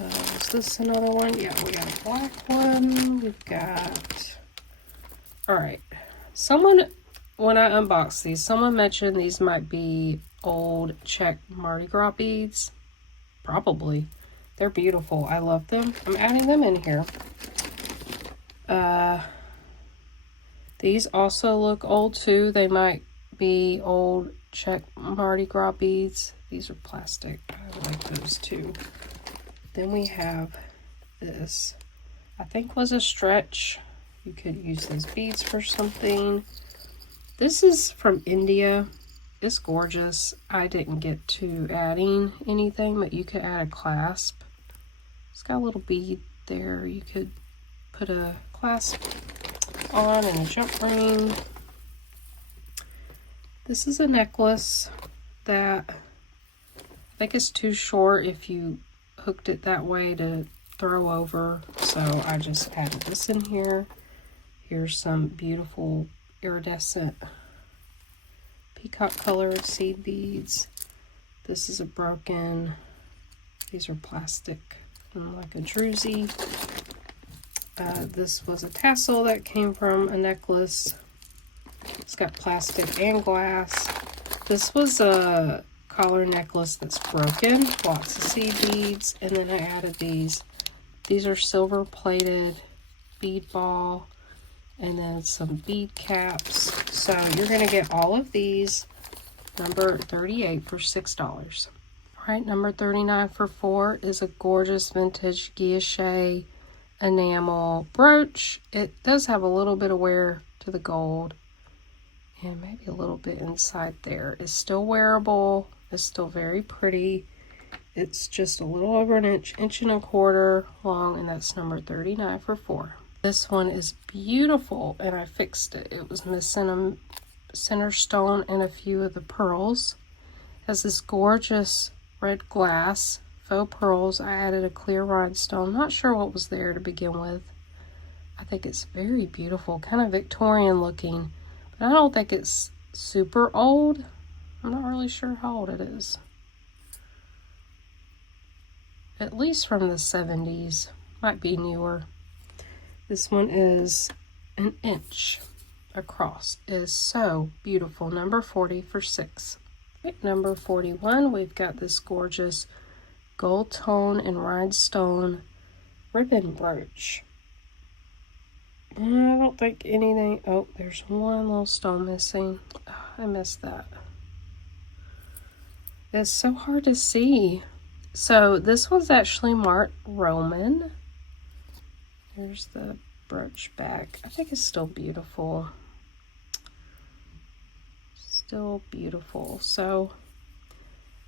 Is this another one? Yeah, we got a black one. We've got... Alright. Someone, when I unboxed these, someone mentioned these might be old Czech Mardi Gras beads. Probably. They're beautiful. I love them. I'm adding them in here. These also look old too. They might be old Czech Mardi Gras beads. These are plastic. I like those too. Then we have this. I think was a stretch. You could use these beads for something. This is from India. It's gorgeous. I didn't get to adding anything, but you could add a clasp. It's got a little bead there. You could put a clasp on and a jump ring. This is a necklace that I think is too short if you hooked it that way to throw over. So I just added this in here. Here's some beautiful iridescent peacock color seed beads. This is a broken, these are plastic and like a druzy. This was a tassel that came from a necklace. It's got plastic and glass. This was a collar necklace that's broken, lots of seed beads, and then I added these. These are silver plated bead ball, and then some bead caps. So you're going to get all of these, number 38 for $6. All right, number 39 for $4 is a gorgeous vintage guilloche enamel brooch. It does have a little bit of wear to the gold, and maybe a little bit inside there. It's still wearable. It's still very pretty. It's just a little over an inch, inch and a quarter long, and that's number 39 for $4. This one is beautiful, and I fixed it. It was missing a center stone and a few of the pearls. It has this gorgeous red glass, faux pearls. I added a clear rhinestone. Not sure what was there to begin with. I think it's very beautiful, kind of Victorian looking, but I don't think it's super old. I'm not really sure how old it is. At least from the 70s. Might be newer. This one is an inch across. It is so beautiful. Number 40 for $6. Right, number 41, we've got this gorgeous gold tone and rhinestone ribbon brooch. I don't think anything... Oh, there's one little stone missing. Oh, I missed that. It's so hard to see. So this one's actually marked Roman. Here's the brooch back. I think it's still beautiful. Still beautiful. So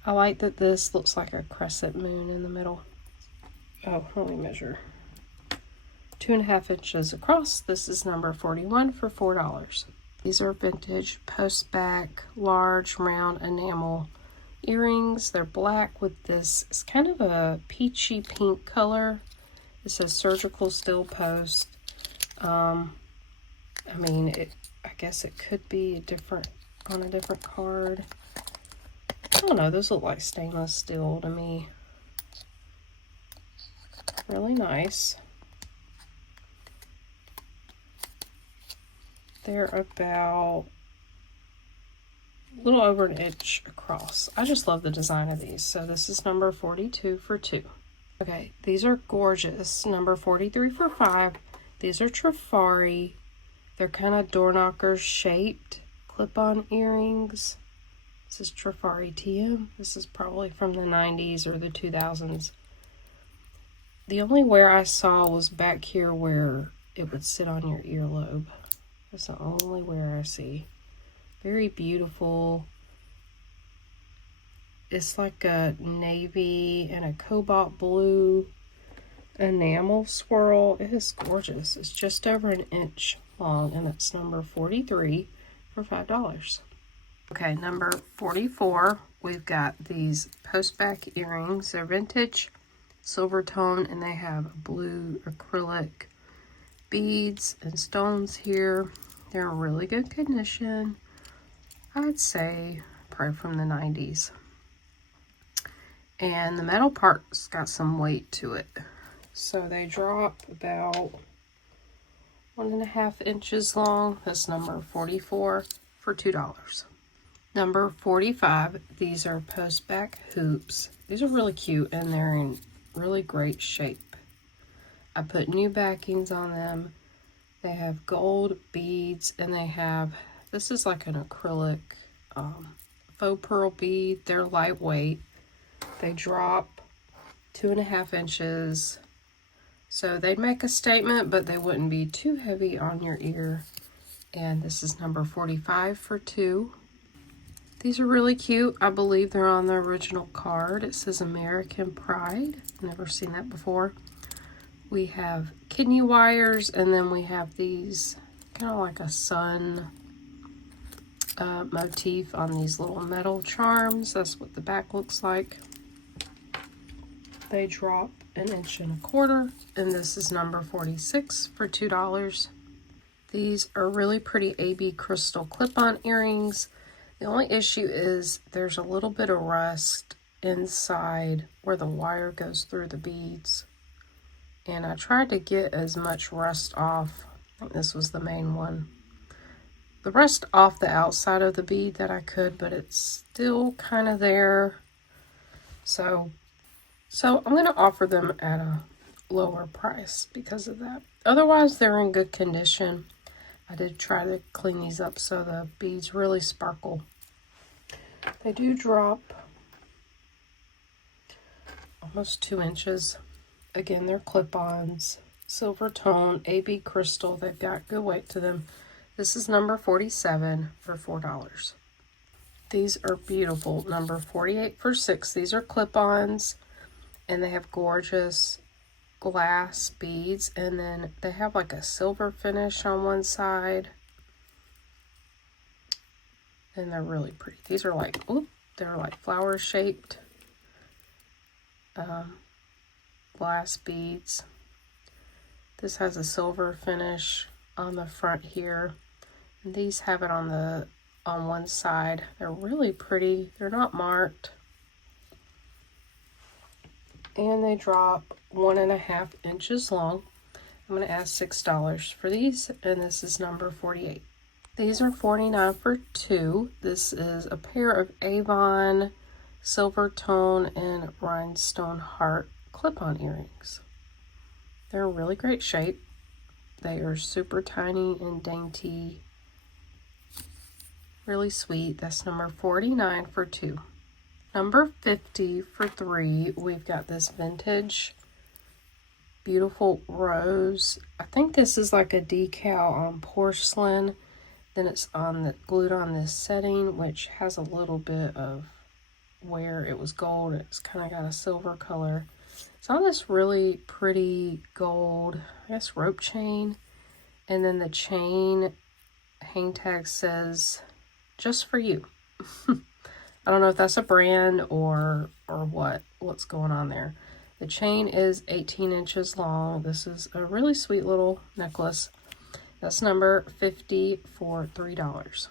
I like that this looks like a crescent moon in the middle. Oh, let me measure. 2.5 inches across. This is number 41 for $4. These are vintage post back large round enamel earrings. They're black with this, it's kind of a peachy pink color. It says surgical steel post. I mean, I guess it could be on a different card. I don't know, those look like stainless steel to me. Really nice. They're about a little over an inch across. I just love the design of these. So this is number 42 for $2. Okay, these are gorgeous. Number 43 for $5. These are Trifari. They're kind of door knockers shaped clip-on earrings. This is Trifari TM. This is probably from the 90s or the 2000s. The only wear I saw was back here where it would sit on your earlobe. That's the only wear I see. Very beautiful. It's like a navy and a cobalt blue enamel swirl. It is gorgeous. It's just over an inch long, and it's number 43 for $5. Okay, number 44, we've got these post-back earrings. They're vintage, silver tone, and they have blue acrylic beads and stones here. They're in really good condition. I'd say probably from the 90s. And the metal part's got some weight to it. So they drop about 1.5 inches long. That's number 44 for $2. Number 45, these are post-back hoops. These are really cute and they're in really great shape. I put new backings on them. They have gold beads and they have, this is like an acrylic faux pearl bead. They're lightweight. They drop 2.5 inches. So they'd make a statement, but they wouldn't be too heavy on your ear. And this is number 45 for $2. These are really cute. I believe they're on the original card. It says American Pride. Never seen that before. We have kidney wires, and then we have these kind of like a sun motif on these little metal charms. That's what the back looks like. They drop 1.25 inches, and this is number 46 for $2. These are really pretty AB crystal clip-on earrings. The only issue is there's a little bit of rust inside where the wire goes through the beads. And I tried to get as much rust off. I think this was the main one. The rust off the outside of the bead that I could, but it's still kind of there. So I'm going to offer them at a lower price because of that. Otherwise, they're in good condition. I did try to clean these up so the beads really sparkle. They do drop almost 2 inches. Again, they're clip-ons, silver tone, AB crystal. They've got good weight to them. This is number 47 for $4. These are beautiful. Number 48 for $6. These are clip-ons, and they have gorgeous glass beads, and then they have like a silver finish on one side. And they're really pretty. These are like, they're like flower-shaped glass beads. This has a silver finish on the front here, and these have it on one side. They're really pretty. They're not marked, and they drop 1.5 inches long. I'm going to ask $6 for these, and this is number 48. These are $49 for 2. This is a pair of Avon silver tone and rhinestone heart clip-on earrings. They're in really great shape. They are super tiny and dainty. Really sweet. That's number 49 for 2. Number 50 for 3, we've got this vintage beautiful rose. I think this is like a decal on porcelain. Then it's glued on this setting, which has a little bit of where it was gold. It's kind of got a silver color. It's on this really pretty gold, I guess, rope chain. And then the chain hang tag says, "Just for you." I don't know if that's a brand or what's going on there. The chain is 18 inches long. This is a really sweet little necklace. That's number 50 for $3.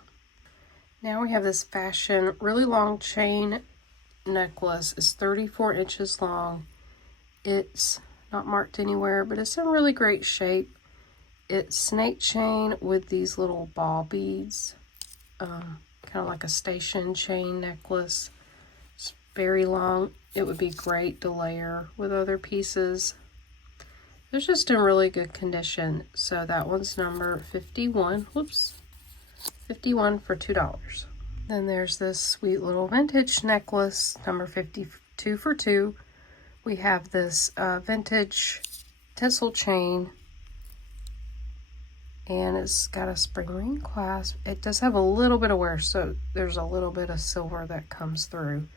Now we have this fashion, really long chain necklace. It's 34 inches long. It's not marked anywhere, but it's in really great shape. It's snake chain with these little ball beads, kind of like a station chain necklace. It's very long. It would be great to layer with other pieces. It's just in really good condition. So that one's number 51. 51 for $2. Then there's this sweet little vintage necklace, number 52 for 2. We have this vintage tinsel chain, and it's got a spring ring clasp. It does have a little bit of wear, so there's a little bit of silver that comes through.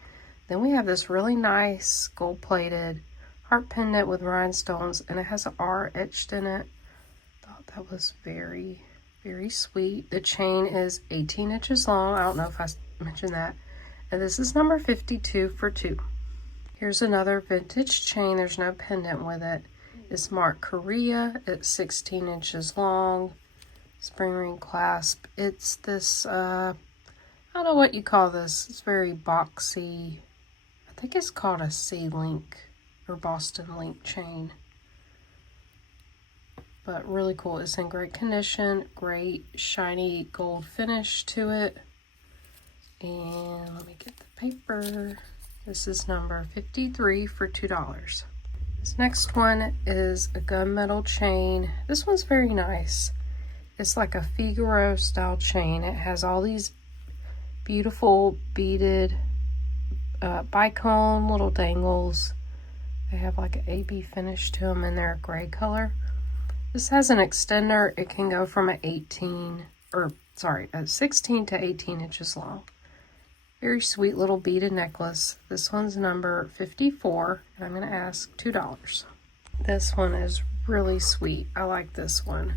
Then we have this really nice gold-plated heart pendant with rhinestones, and it has an R etched in it. Thought that was very, very sweet. The chain is 18 inches long. I don't know if I mentioned that. And this is number 52 for 2. Here's another vintage chain. There's no pendant with it. It's marked Korea. It's 16 inches long. Spring ring clasp. It's this, I don't know what you call this. It's very boxy. I think it's called a C-link or Boston link chain. But really cool. It's in great condition. Great shiny gold finish to it. And let me get the paper. This is number 53 for $2. This next one is a gunmetal chain. This one's very nice. It's like a Figaro style chain. It has all these beautiful beaded bicone little dangles. They have like an AB finish to them, and they're a gray color. This has an extender. It can go from a 16 to 18 inches long. Very sweet little beaded necklace. This one's number 54, and I'm going to ask $2. This one is really sweet. I like this one.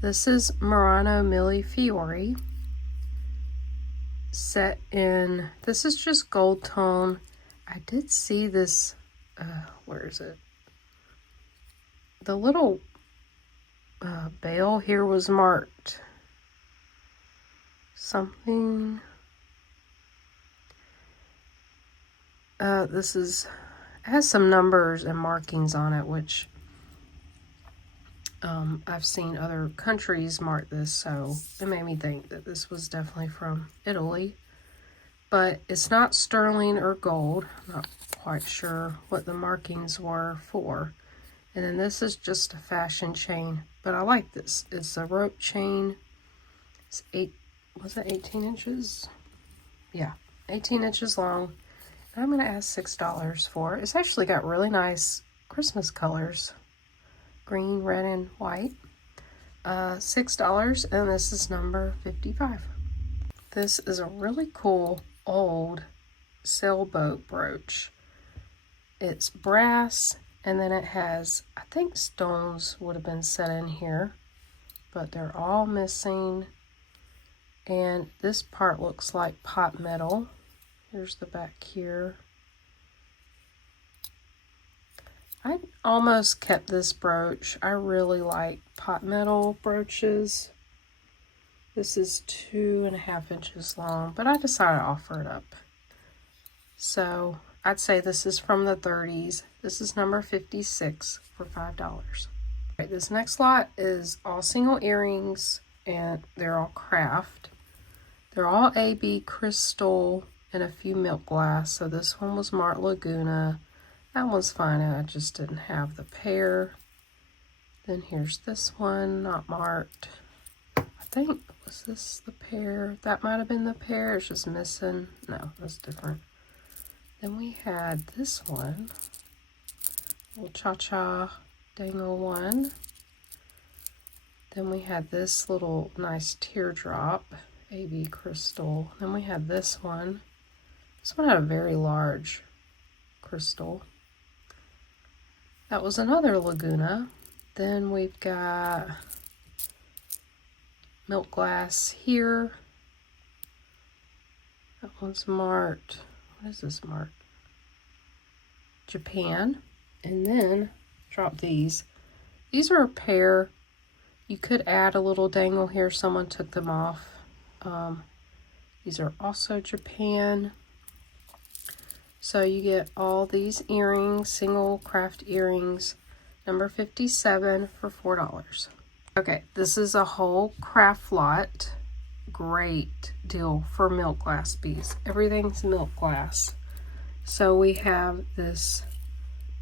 This is Murano Mille Fiori, set in, this is just gold tone. I did see this, where is it? The little bail here was marked something. This is, has some numbers and markings on it, which I've seen other countries mark this, so it made me think that this was definitely from Italy. But it's not sterling or gold. I'm not quite sure what the markings were for. And then this is just a fashion chain, but I like this. It's a rope chain. It's 18 inches? Yeah, 18 inches long. And I'm gonna ask $6 for it. It's actually got really nice Christmas colors. Green, red, and white. $6, and this is number 55. This is a really cool old sailboat brooch. It's brass, and then it has, I think stones would have been set in here, but they're all missing. And this part looks like pot metal. Here's the back here. I almost kept this brooch. I really like pot metal brooches. This is 2.5 inches long, but I decided to offer it up. So I'd say this is from the 30s. This is number 56 for $5. All right, this next lot is all single earrings, and they're all craft. They're all AB crystal and a few milk glass. So this one was marked Laguna. That one's fine, I just didn't have the pair. Then here's this one, not marked. I think, was this the pair? That might have been the pair, it's just missing. No, that's different. Then we had this one, little cha-cha dangle one. Then we had this little nice teardrop, AB crystal. Then we had this one. This one had a very large crystal. That was another Laguna. Then we've got milk glass here. That one's marked. What is this marked? Japan. And then drop these. These are a pair. You could add a little dangle here. Someone took them off. These are also Japan. So you get all these earrings, single craft earrings, number 57 for $4. Okay, this is a whole craft lot. Great deal for milk glass beads. Everything's milk glass. So we have this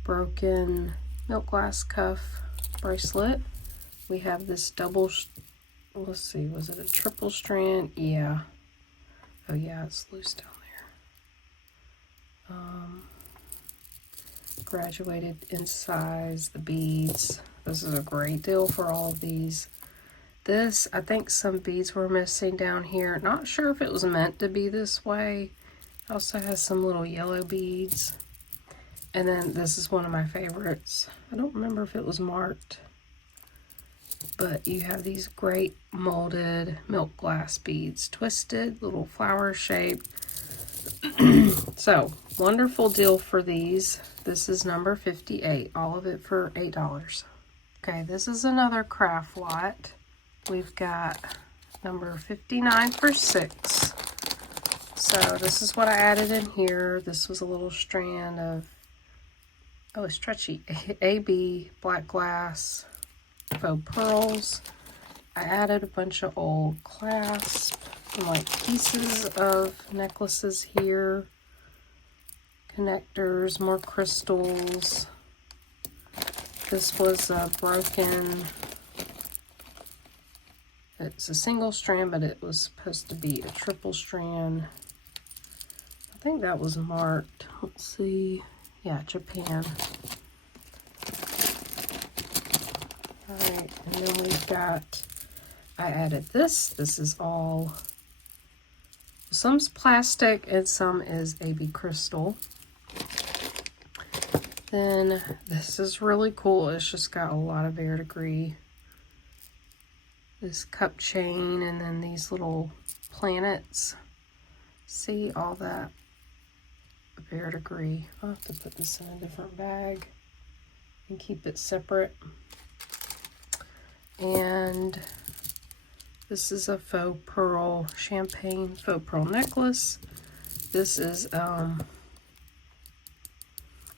broken milk glass cuff bracelet. We have this double, let's see, was it a triple strand? Yeah. Oh yeah, it's loose down there. Graduated in size, the beads. This is a great deal for all of these. This, I think some beads were missing down here. Not sure if it was meant to be this way. Also has some little yellow beads. And then this is one of my favorites. I don't remember if it was marked, but you have these great molded milk glass beads, twisted, little flower shaped. So, wonderful deal for these. This is number 58, all of it for $8. Okay, this is another craft lot. We've got number 59 for $6. So this is what I added in here. This was a little strand of, oh, it's stretchy, AB black glass faux pearls. I added a bunch of old clasps and like pieces of necklaces here, connectors, more crystals. This was a broken, it's a single strand, but it was supposed to be a triple strand. I think that was marked, let's see, yeah, Japan. All right, and then we've got, I added this. This is all, some's plastic and some is AB crystal. Then this is really cool. It's just got a lot of verdigris. This cup chain and then these little planets. see all that verdigris. I'll have to put this in a different bag and keep it separate. And this is a faux pearl, champagne faux pearl necklace. This is, oh,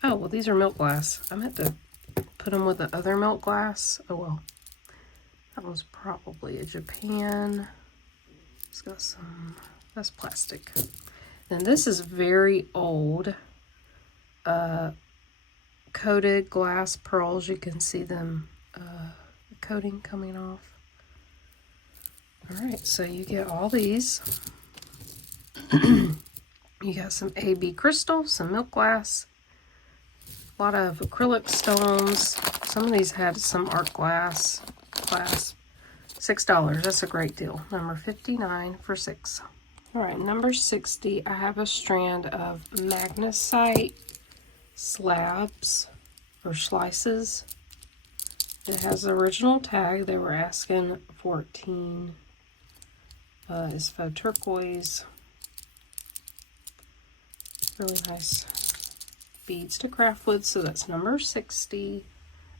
well, these are milk glass. I meant to put them with the other milk glass. Oh, well. That was probably a Japan. It's got some, that's plastic. And this is very old, coated glass pearls. You can see them, the coating coming off. All right, so you get all these. You got some AB crystal, some milk glass, a lot of acrylic stones. Some of these had some art glass. $6. That's a great deal. Number 59 for $6. All right, number 60. I have a strand of magnesite slabs or slices. It has the original tag. They were asking 14. It's faux turquoise. Really nice beads to craft with. So that's number 60.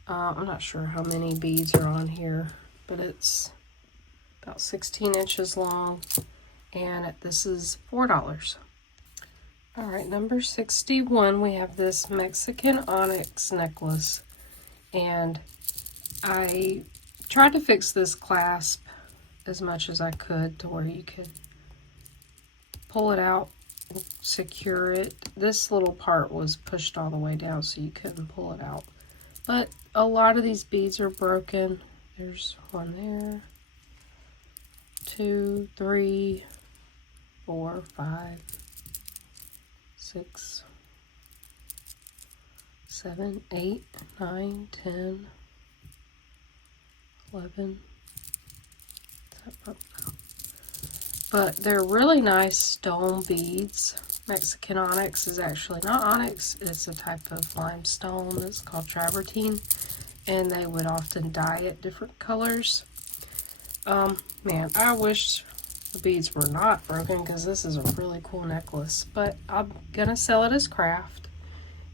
I'm not sure how many beads are on here, but it's about 16 inches long, and this is $4. All right, number 61, we have this Mexican onyx necklace, and I tried to fix this clasp as much as I could to where you could pull it out, secure it. This little part was pushed all the way down so you couldn't pull it out. But a lot of these beads are broken. There's one there. 2, 3, 4, 5, 6, 7, 8, 9, 10, 11. But they're really nice stone beads. Mexican onyx is actually not onyx. It's a type of limestone that's called travertine. And they would often dye it different colors. Man, I wish the beads were not broken because this is a really cool necklace. But I'm going to sell it as craft.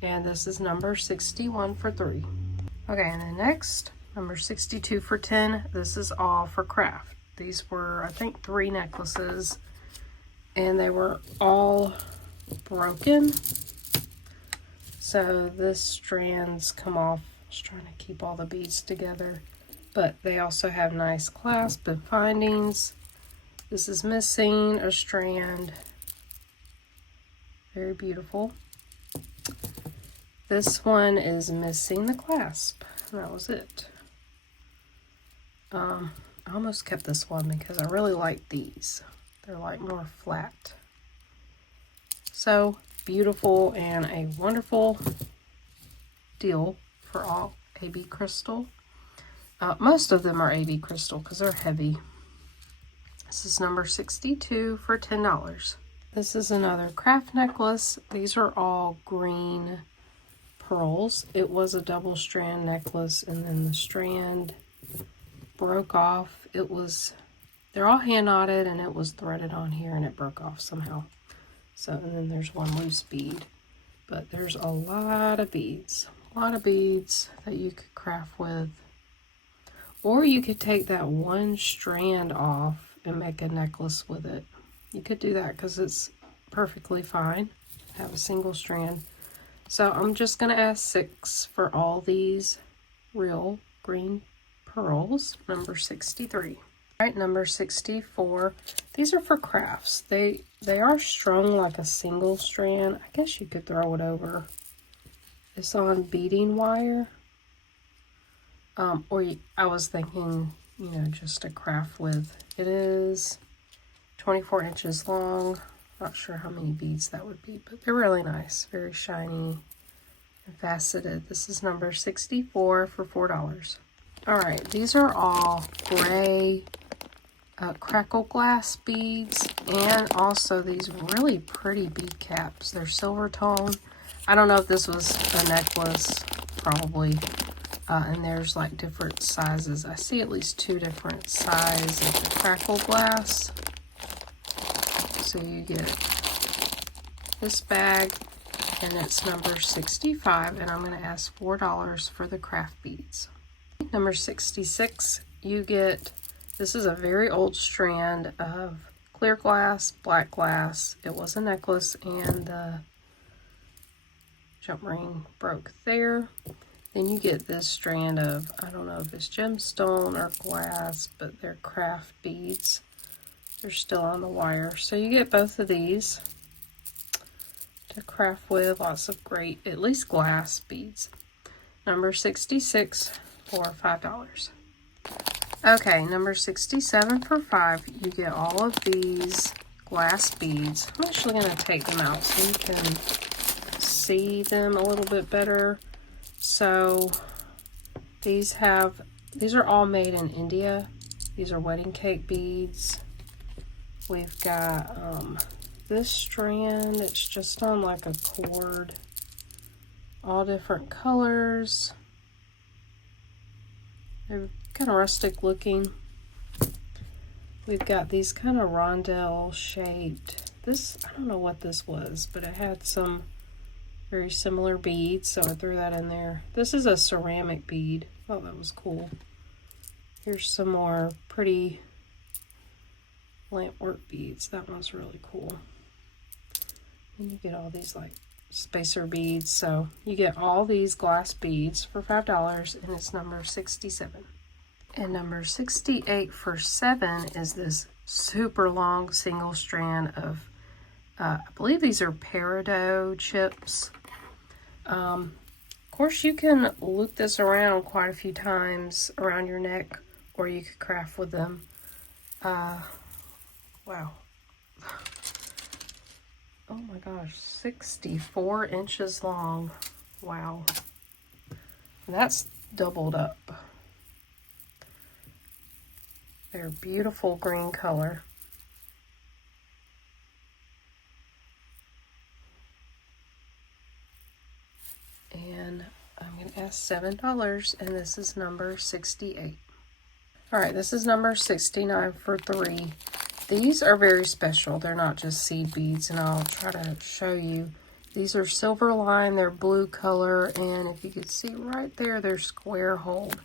And this is number 61 for $3. Okay, and then next, number 62 for $10. This is all for craft. These were, I think, 3 necklaces. And they were all broken. So this strands come off. I was trying to keep all the beads together. But they also have nice clasp and findings. This is missing a strand. Very beautiful. This one is missing the clasp. And that was it. I almost kept this one because I really like these. They're like more flat. So beautiful and a wonderful deal for all AB crystal. Most of them are AB crystal because they're heavy. This is number 62 for $10. This is another craft necklace. These are all green pearls. It was a double strand necklace and then the strand broke off. They're all hand knotted and it was threaded on here and it broke off somehow. So, and then there's one loose bead. But there's a lot of beads. A lot of beads that you could craft with. Or you could take that one strand off and make a necklace with it. You could do that because it's perfectly fine. Have a single strand. So I'm just going to ask 6 for all these real green pearls. Number 63. All right, number 64. These are for crafts. They are strung like a single strand. I guess you could throw it over. It's on beading wire. Or I was thinking, you know, just a craft with. It is 24 inches long. Not sure how many beads that would be, but they're really nice. Very shiny and faceted. This is number 64 for $4. All right, these are all gray crackle glass beads and also these really pretty bead caps. They're silver tone. I don't know if this was a necklace, probably. And there's like different sizes. I see at least 2 different sizes of the crackle glass. So you get this bag, and it's number 65, and I'm going to ask $4 for the craft beads. Number 66, you get, this is a very old strand of clear glass, black glass. It was a necklace, and the jump ring broke there. Then you get this strand of, I don't know if it's gemstone or glass, but they're craft beads. They're still on the wire. So you get both of these to craft with. Lots of great, at least glass beads. Number 66 for $5. Okay, number 67 for $5. You get all of these glass beads. I'm actually going to take them out so you can see them a little bit better. So these are all made in India. These are wedding cake beads. We've got this strand. It's just on like a cord. All different colors. They're kind of rustic looking. We've got these kind of rondelle shaped. This, I don't know what this was, but it had some very similar beads, so I threw that in there. This is a ceramic bead. I thought that was cool. Here's some more pretty lampwork beads. That one's really cool. And you get all these like spacer beads. So you get all these glass beads for $5, and it's number 67. And number 68 for $7 is this super long single strand of, I believe these are peridot chips. Of course, you can loop this around quite a few times around your neck, or you could craft with them. Wow. Oh my gosh, 64 inches long. Wow. That's doubled up. They're beautiful green color. And I'm going to ask $7, and this is number 68. Alright, this is number 69 for $3. These are very special. They're not just seed beads, and I'll try to show you. These are silver line, they're blue color, and if you could see right there, they're square holed.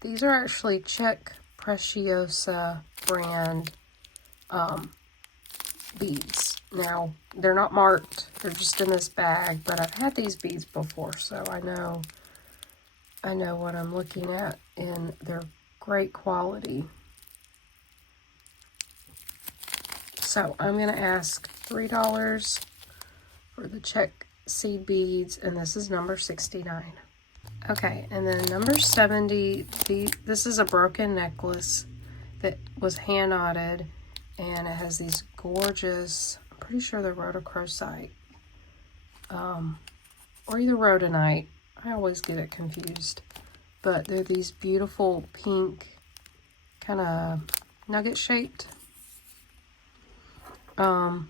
These are actually Czech Preciosa brand beads. Now, they're not marked, they're just in this bag, but I've had these beads before, so I know what I'm looking at, and they're great quality. So I'm going to ask $3 for the Czech seed beads, and this is number 69. Okay, and then number 70, this is a broken necklace that was hand knotted, and it has these gorgeous, I'm pretty sure they're rhodochrosite, or either rhodonite. I always get it confused, but they're these beautiful pink, kind of nugget shaped, and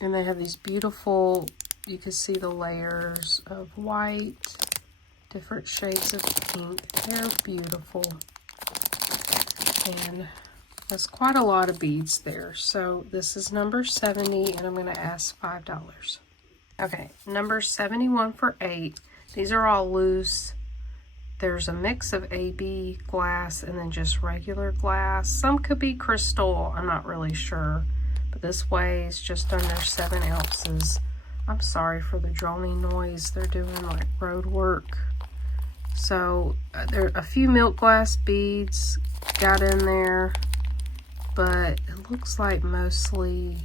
they have these beautiful, you can see the layers of white, different shades of pink. They're beautiful, and that's quite a lot of beads there. So this is number 70, and I'm going to ask $5. Okay, number 71 for $8. These are all loose. There's a mix of AB glass and then just regular glass. Some could be crystal, I'm not really sure. But this weighs just under 7 ounces. I'm sorry for the droning noise. They're doing like road work. So there are a few milk glass beads got in there, but it looks like mostly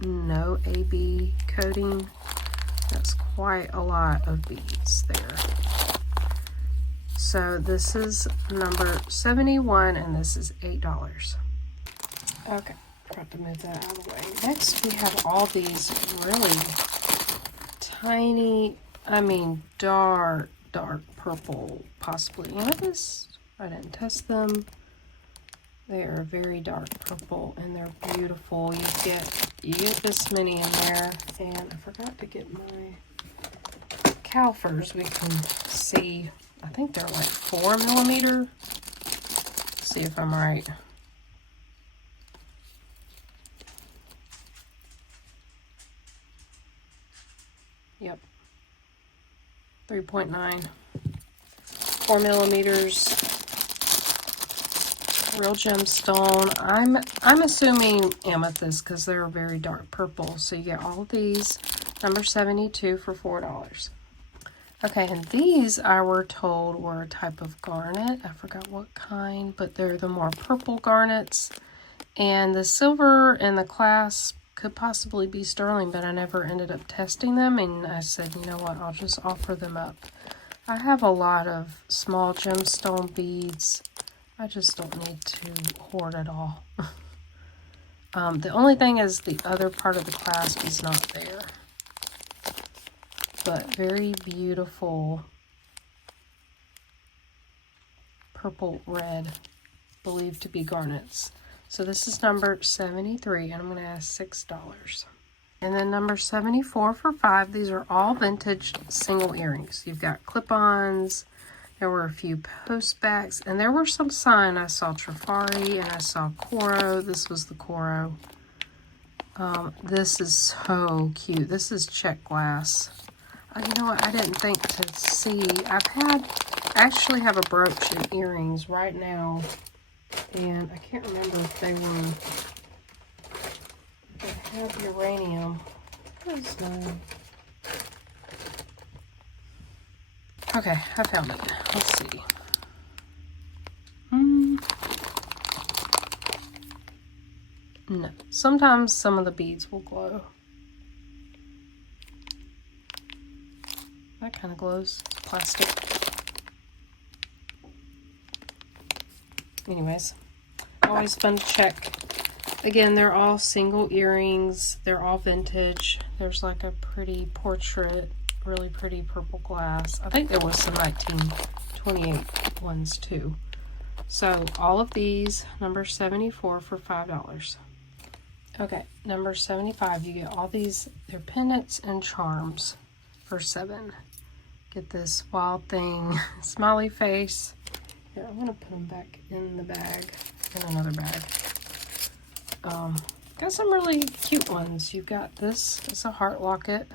no AB coating. That's quite a lot of beads there. So this is number 71, and this is $8. Okay, got to move that out of the way. Next, we have all these really tiny, I mean dark purple, possibly amethyst. I didn't test them. They are very dark purple, and they're beautiful. You get this many in there, and I forgot to get my calipers. We can see, I think they're like 4 millimeter. Let's see if I'm right. 3.9. 4 millimeters. Real gemstone. I'm assuming amethyst because they're very dark purple. So you get all of these. Number 72 for $4. Okay, and these I were told were a type of garnet. I forgot what kind, but they're the more purple garnets. And the silver and the clasp could possibly be sterling, but I never ended up testing them. And I said, you know what, I'll just offer them up. I have a lot of small gemstone beads. I just don't need to hoard it all. The only thing is the other part of the clasp is not there. But very beautiful purple red, believed to be garnets. So this is number 73, and I'm going to ask $6. And then number 74 for $5. These are all vintage single earrings. You've got clip-ons. There were a few post-backs, and there were some sign. I saw Trifari, and I saw Coro. This was the Coro. This is so cute. This is Czech glass. You know what? I didn't think to see. I actually have a brooch and earrings right now, and I can't remember if they have uranium. There's none. Okay, I found it. Let's see. No. Sometimes some of the beads will glow. That kind of glows. Plastic. Anyways, always fun to check. Again, they're all single earrings. They're all vintage. There's like a pretty portrait, really pretty purple glass. I think there was some 1928 ones too. So all of these, number 74 for $5. Okay, number 75, you get all these, they're pendants and charms for $7. Get this wild thing, smiley face. Here, I'm gonna put them back in the bag, in another bag. Got some really cute ones. You've got this, it's a heart locket.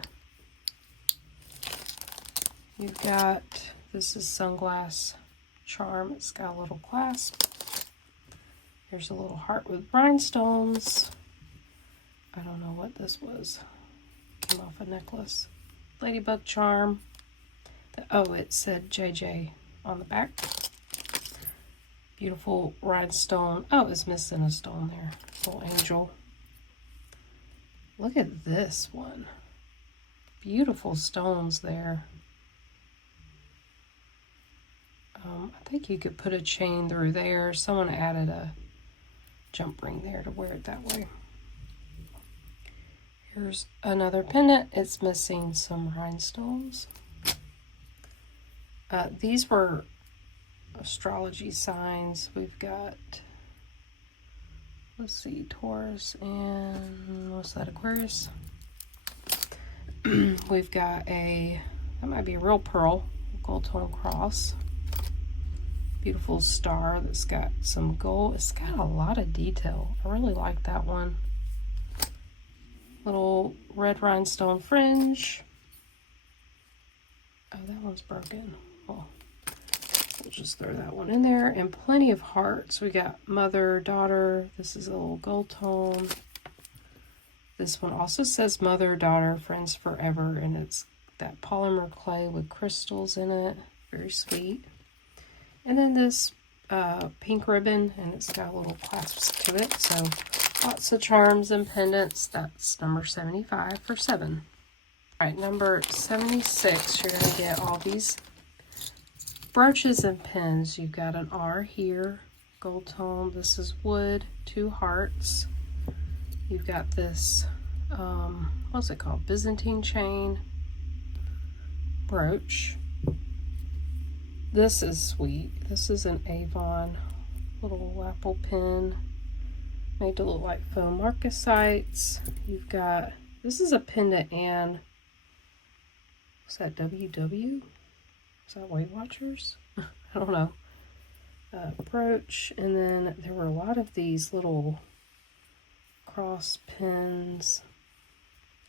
You've got, this is sunglass charm. It's got a little clasp. Here's a little heart with rhinestones. I don't know what this was. Came off a necklace. Ladybug charm. Oh, it said JJ on the back. Beautiful rhinestone. Oh, it's missing a stone there. Little angel. Look at this one. Beautiful stones there. I think you could put a chain through there. Someone added a jump ring there to wear it that way. Here's another pendant. It's missing some rhinestones. These were astrology signs. We've got, let's see, Taurus and what's that, Aquarius? We've got that might be a real pearl, gold tone cross. Beautiful star that's got some gold. It's got a lot of detail. I really like that one. Little red rhinestone fringe. Oh, that one's broken. Well, we'll just throw that one in there. And plenty of hearts. We got mother, daughter. This is a little gold tone. This one also says mother, daughter, friends forever. And it's that polymer clay with crystals in it. Very sweet. And then this pink ribbon, and it's got a little clasps to it. So lots of charms and pendants. That's number 75 for $7. All right, number 76, you're going to get all these brooches and pins. You've got an R here, gold tone. This is wood, 2 hearts. You've got this, what's it called? Byzantine chain brooch. This is sweet. This is an Avon little apple pin made to look like foam marcasites. You've got, this is a pendant and, is that WW? Is that Weight Watchers? I don't know. Brooch, and then there were a lot of these little cross pins.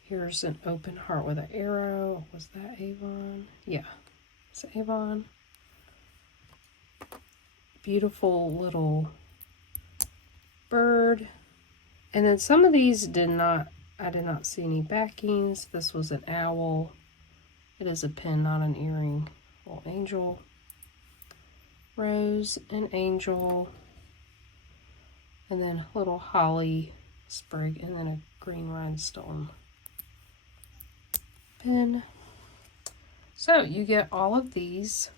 Here's an open heart with an arrow. Was that Avon? Yeah. It's Avon. Beautiful little bird. And then some of these I did not see any backings. This was an owl. It is a pin, not an earring. Little angel. Rose and angel. And then a little holly sprig, and then a green rhinestone pin. So you get all of these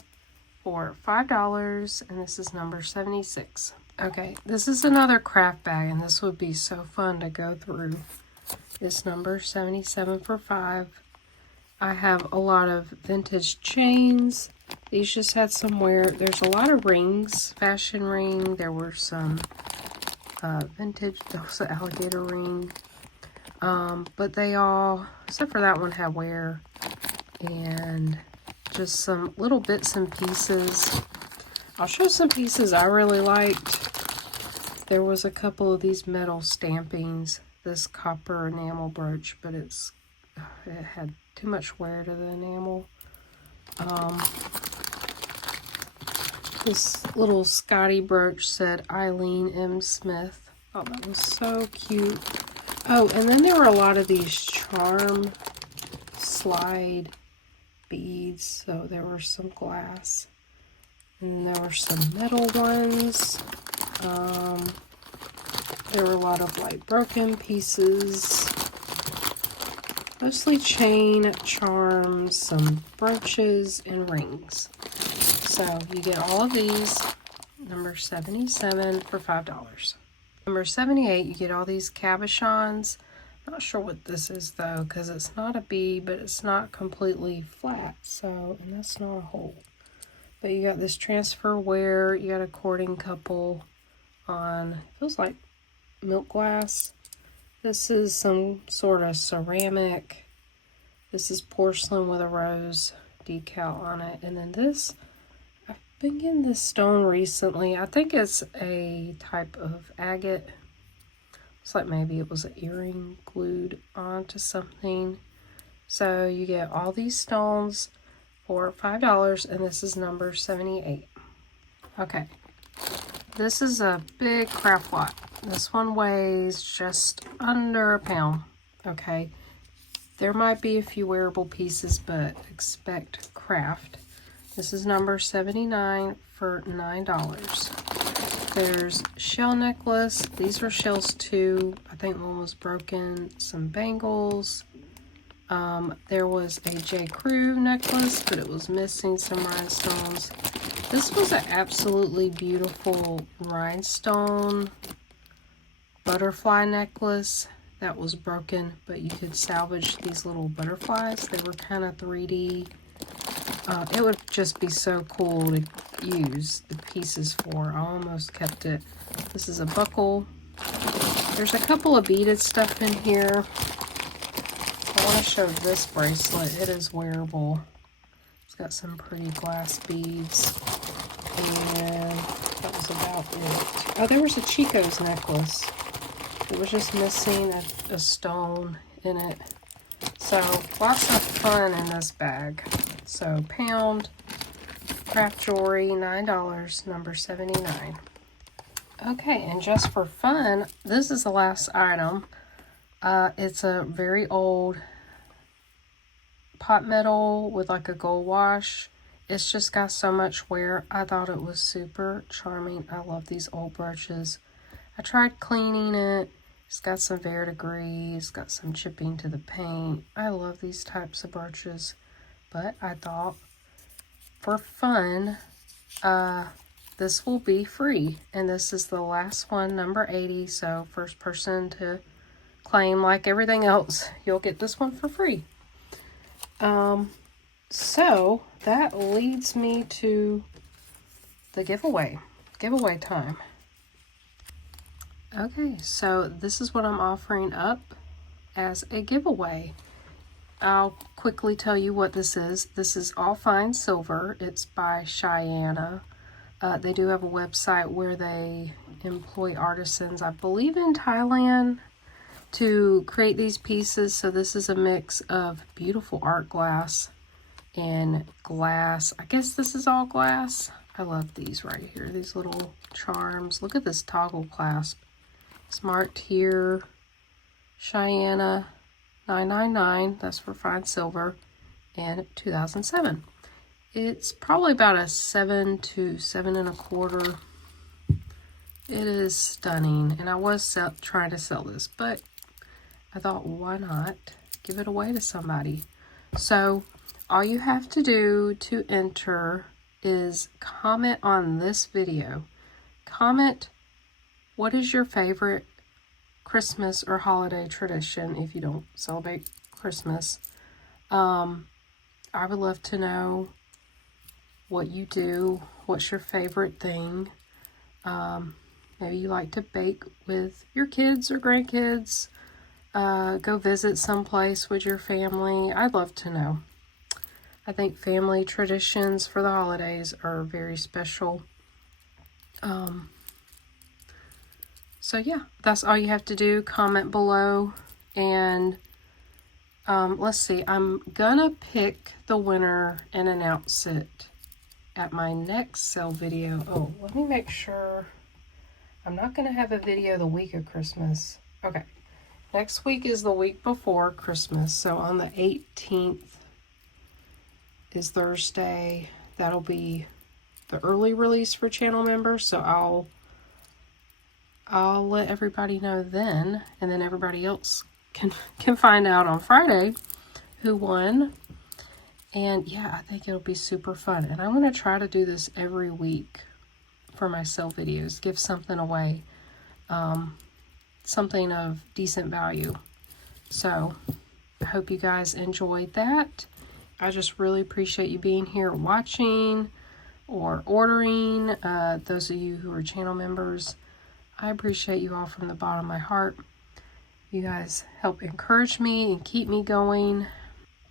for $5, and this is number 76. Okay, this is another craft bag, and this would be so fun to go through. It's number 77 for $5. I have a lot of vintage chains. These just had some wear. There's a lot of rings, fashion ring. There were some vintage, there was an alligator ring. But they all, except for that one, had wear. And just some little bits and pieces. I'll show some pieces I really liked. There was a couple of these metal stampings. This copper enamel brooch, but it had too much wear to the enamel. This little Scotty brooch said Eileen M. Smith. Oh, that was so cute. Oh, and then there were a lot of these charm slide beads. So there were some glass. And there were some metal ones. There were a lot of like broken pieces. Mostly chain, charms, some brooches, and rings. So you get all of these, number 77 for $5. Number 78, you get all these cabochons. Not sure what this is though, because it's not a bead, but it's not completely flat. So, and that's not a hole. But you got this transfer wear, you got a courting couple on, feels like milk glass. This is some sort of ceramic. This is porcelain with a rose decal on it. And then this, I've been getting this stone recently. I think it's a type of agate. It's like maybe it was an earring glued onto something. So you get all these stones for $5, and this is number 78. Okay, this is a big craft lot. This one weighs just under a pound. Okay, there might be a few wearable pieces, but expect craft. This is number 79 for $9. There's shell necklace. These were shells too. I think one was broken. Some bangles. There was a J. Crew necklace, but it was missing some rhinestones. This was an absolutely beautiful rhinestone butterfly necklace that was broken, but you could salvage these little butterflies. They were kind of 3D. It would just be so cool to use the pieces for. I almost kept it. This is a buckle. There's a couple of beaded stuff in here. I want to show this bracelet. It is wearable. It's got some pretty glass beads. And that was about it. Oh, there was a Chico's necklace. It was just missing a stone in it. So, lots of fun in this bag. So, pound, craft jewelry, $9, number 79. Okay, and just for fun, this is the last item. It's a very old pot metal with like a gold wash. It's just got so much wear. I thought it was super charming. I love these old brooches. I tried cleaning it. It's got some verdigris. It's got some chipping to the paint. I love these types of brooches. But I thought for fun, this will be free. And this is the last one, number 80. So first person to claim, like everything else, you'll get this one for free. So that leads me to the giveaway time. Okay, so this is what I'm offering up as a giveaway. I'll quickly tell you what this is. This is all fine silver. It's by Cheyenne. They do have a website where they employ artisans, I believe in Thailand, to create these pieces. So this is a mix of beautiful art glass in glass. I guess this is all glass. I love these right here, these little charms. Look at this toggle clasp. It's marked here, Cheyenne 999, that's for fine silver, and 2007. It's probably about a 7 to 7 1/4. It is stunning, and I was trying to sell this, but I thought, why not give it away to somebody? So all you have to do to enter is comment on this video. Comment, what is your favorite Christmas or holiday tradition if you don't celebrate Christmas? I would love to know what you do. What's your favorite thing? Maybe you like to bake with your kids or grandkids. Go visit someplace with your family. I'd love to know. I think family traditions for the holidays are very special. So yeah, that's all you have to do. Comment below, and let's see. I'm gonna pick the winner and announce it at my next sale video. Oh, let me make sure. I'm not gonna have a video the week of Christmas. Okay, next week is the week before Christmas, so on the 18th is Thursday. That'll be the early release for channel members, so I'll let everybody know then, and then everybody else can find out on Friday who won. And yeah, I think it'll be super fun, and I'm going to try to do this every week for my sale videos. Give something away, something of decent value. So I hope you guys enjoyed that. I just really appreciate you being here watching or ordering. Those of you who are channel members, I appreciate you all from the bottom of my heart. You guys help encourage me and keep me going.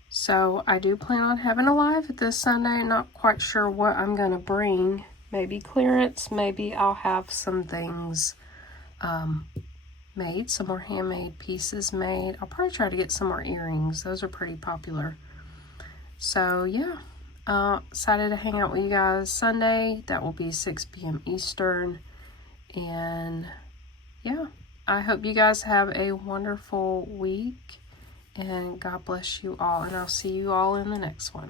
So I do plan on having a live this Sunday. Not quite sure what I'm going to bring. Maybe clearance. Maybe I'll have some things made. Some more handmade pieces made. I'll probably try to get some more earrings. Those are pretty popular. So yeah, excited to hang out with you guys Sunday. That will be 6 p.m. Eastern. And yeah, I hope you guys have a wonderful week. And God bless you all. And I'll see you all in the next one.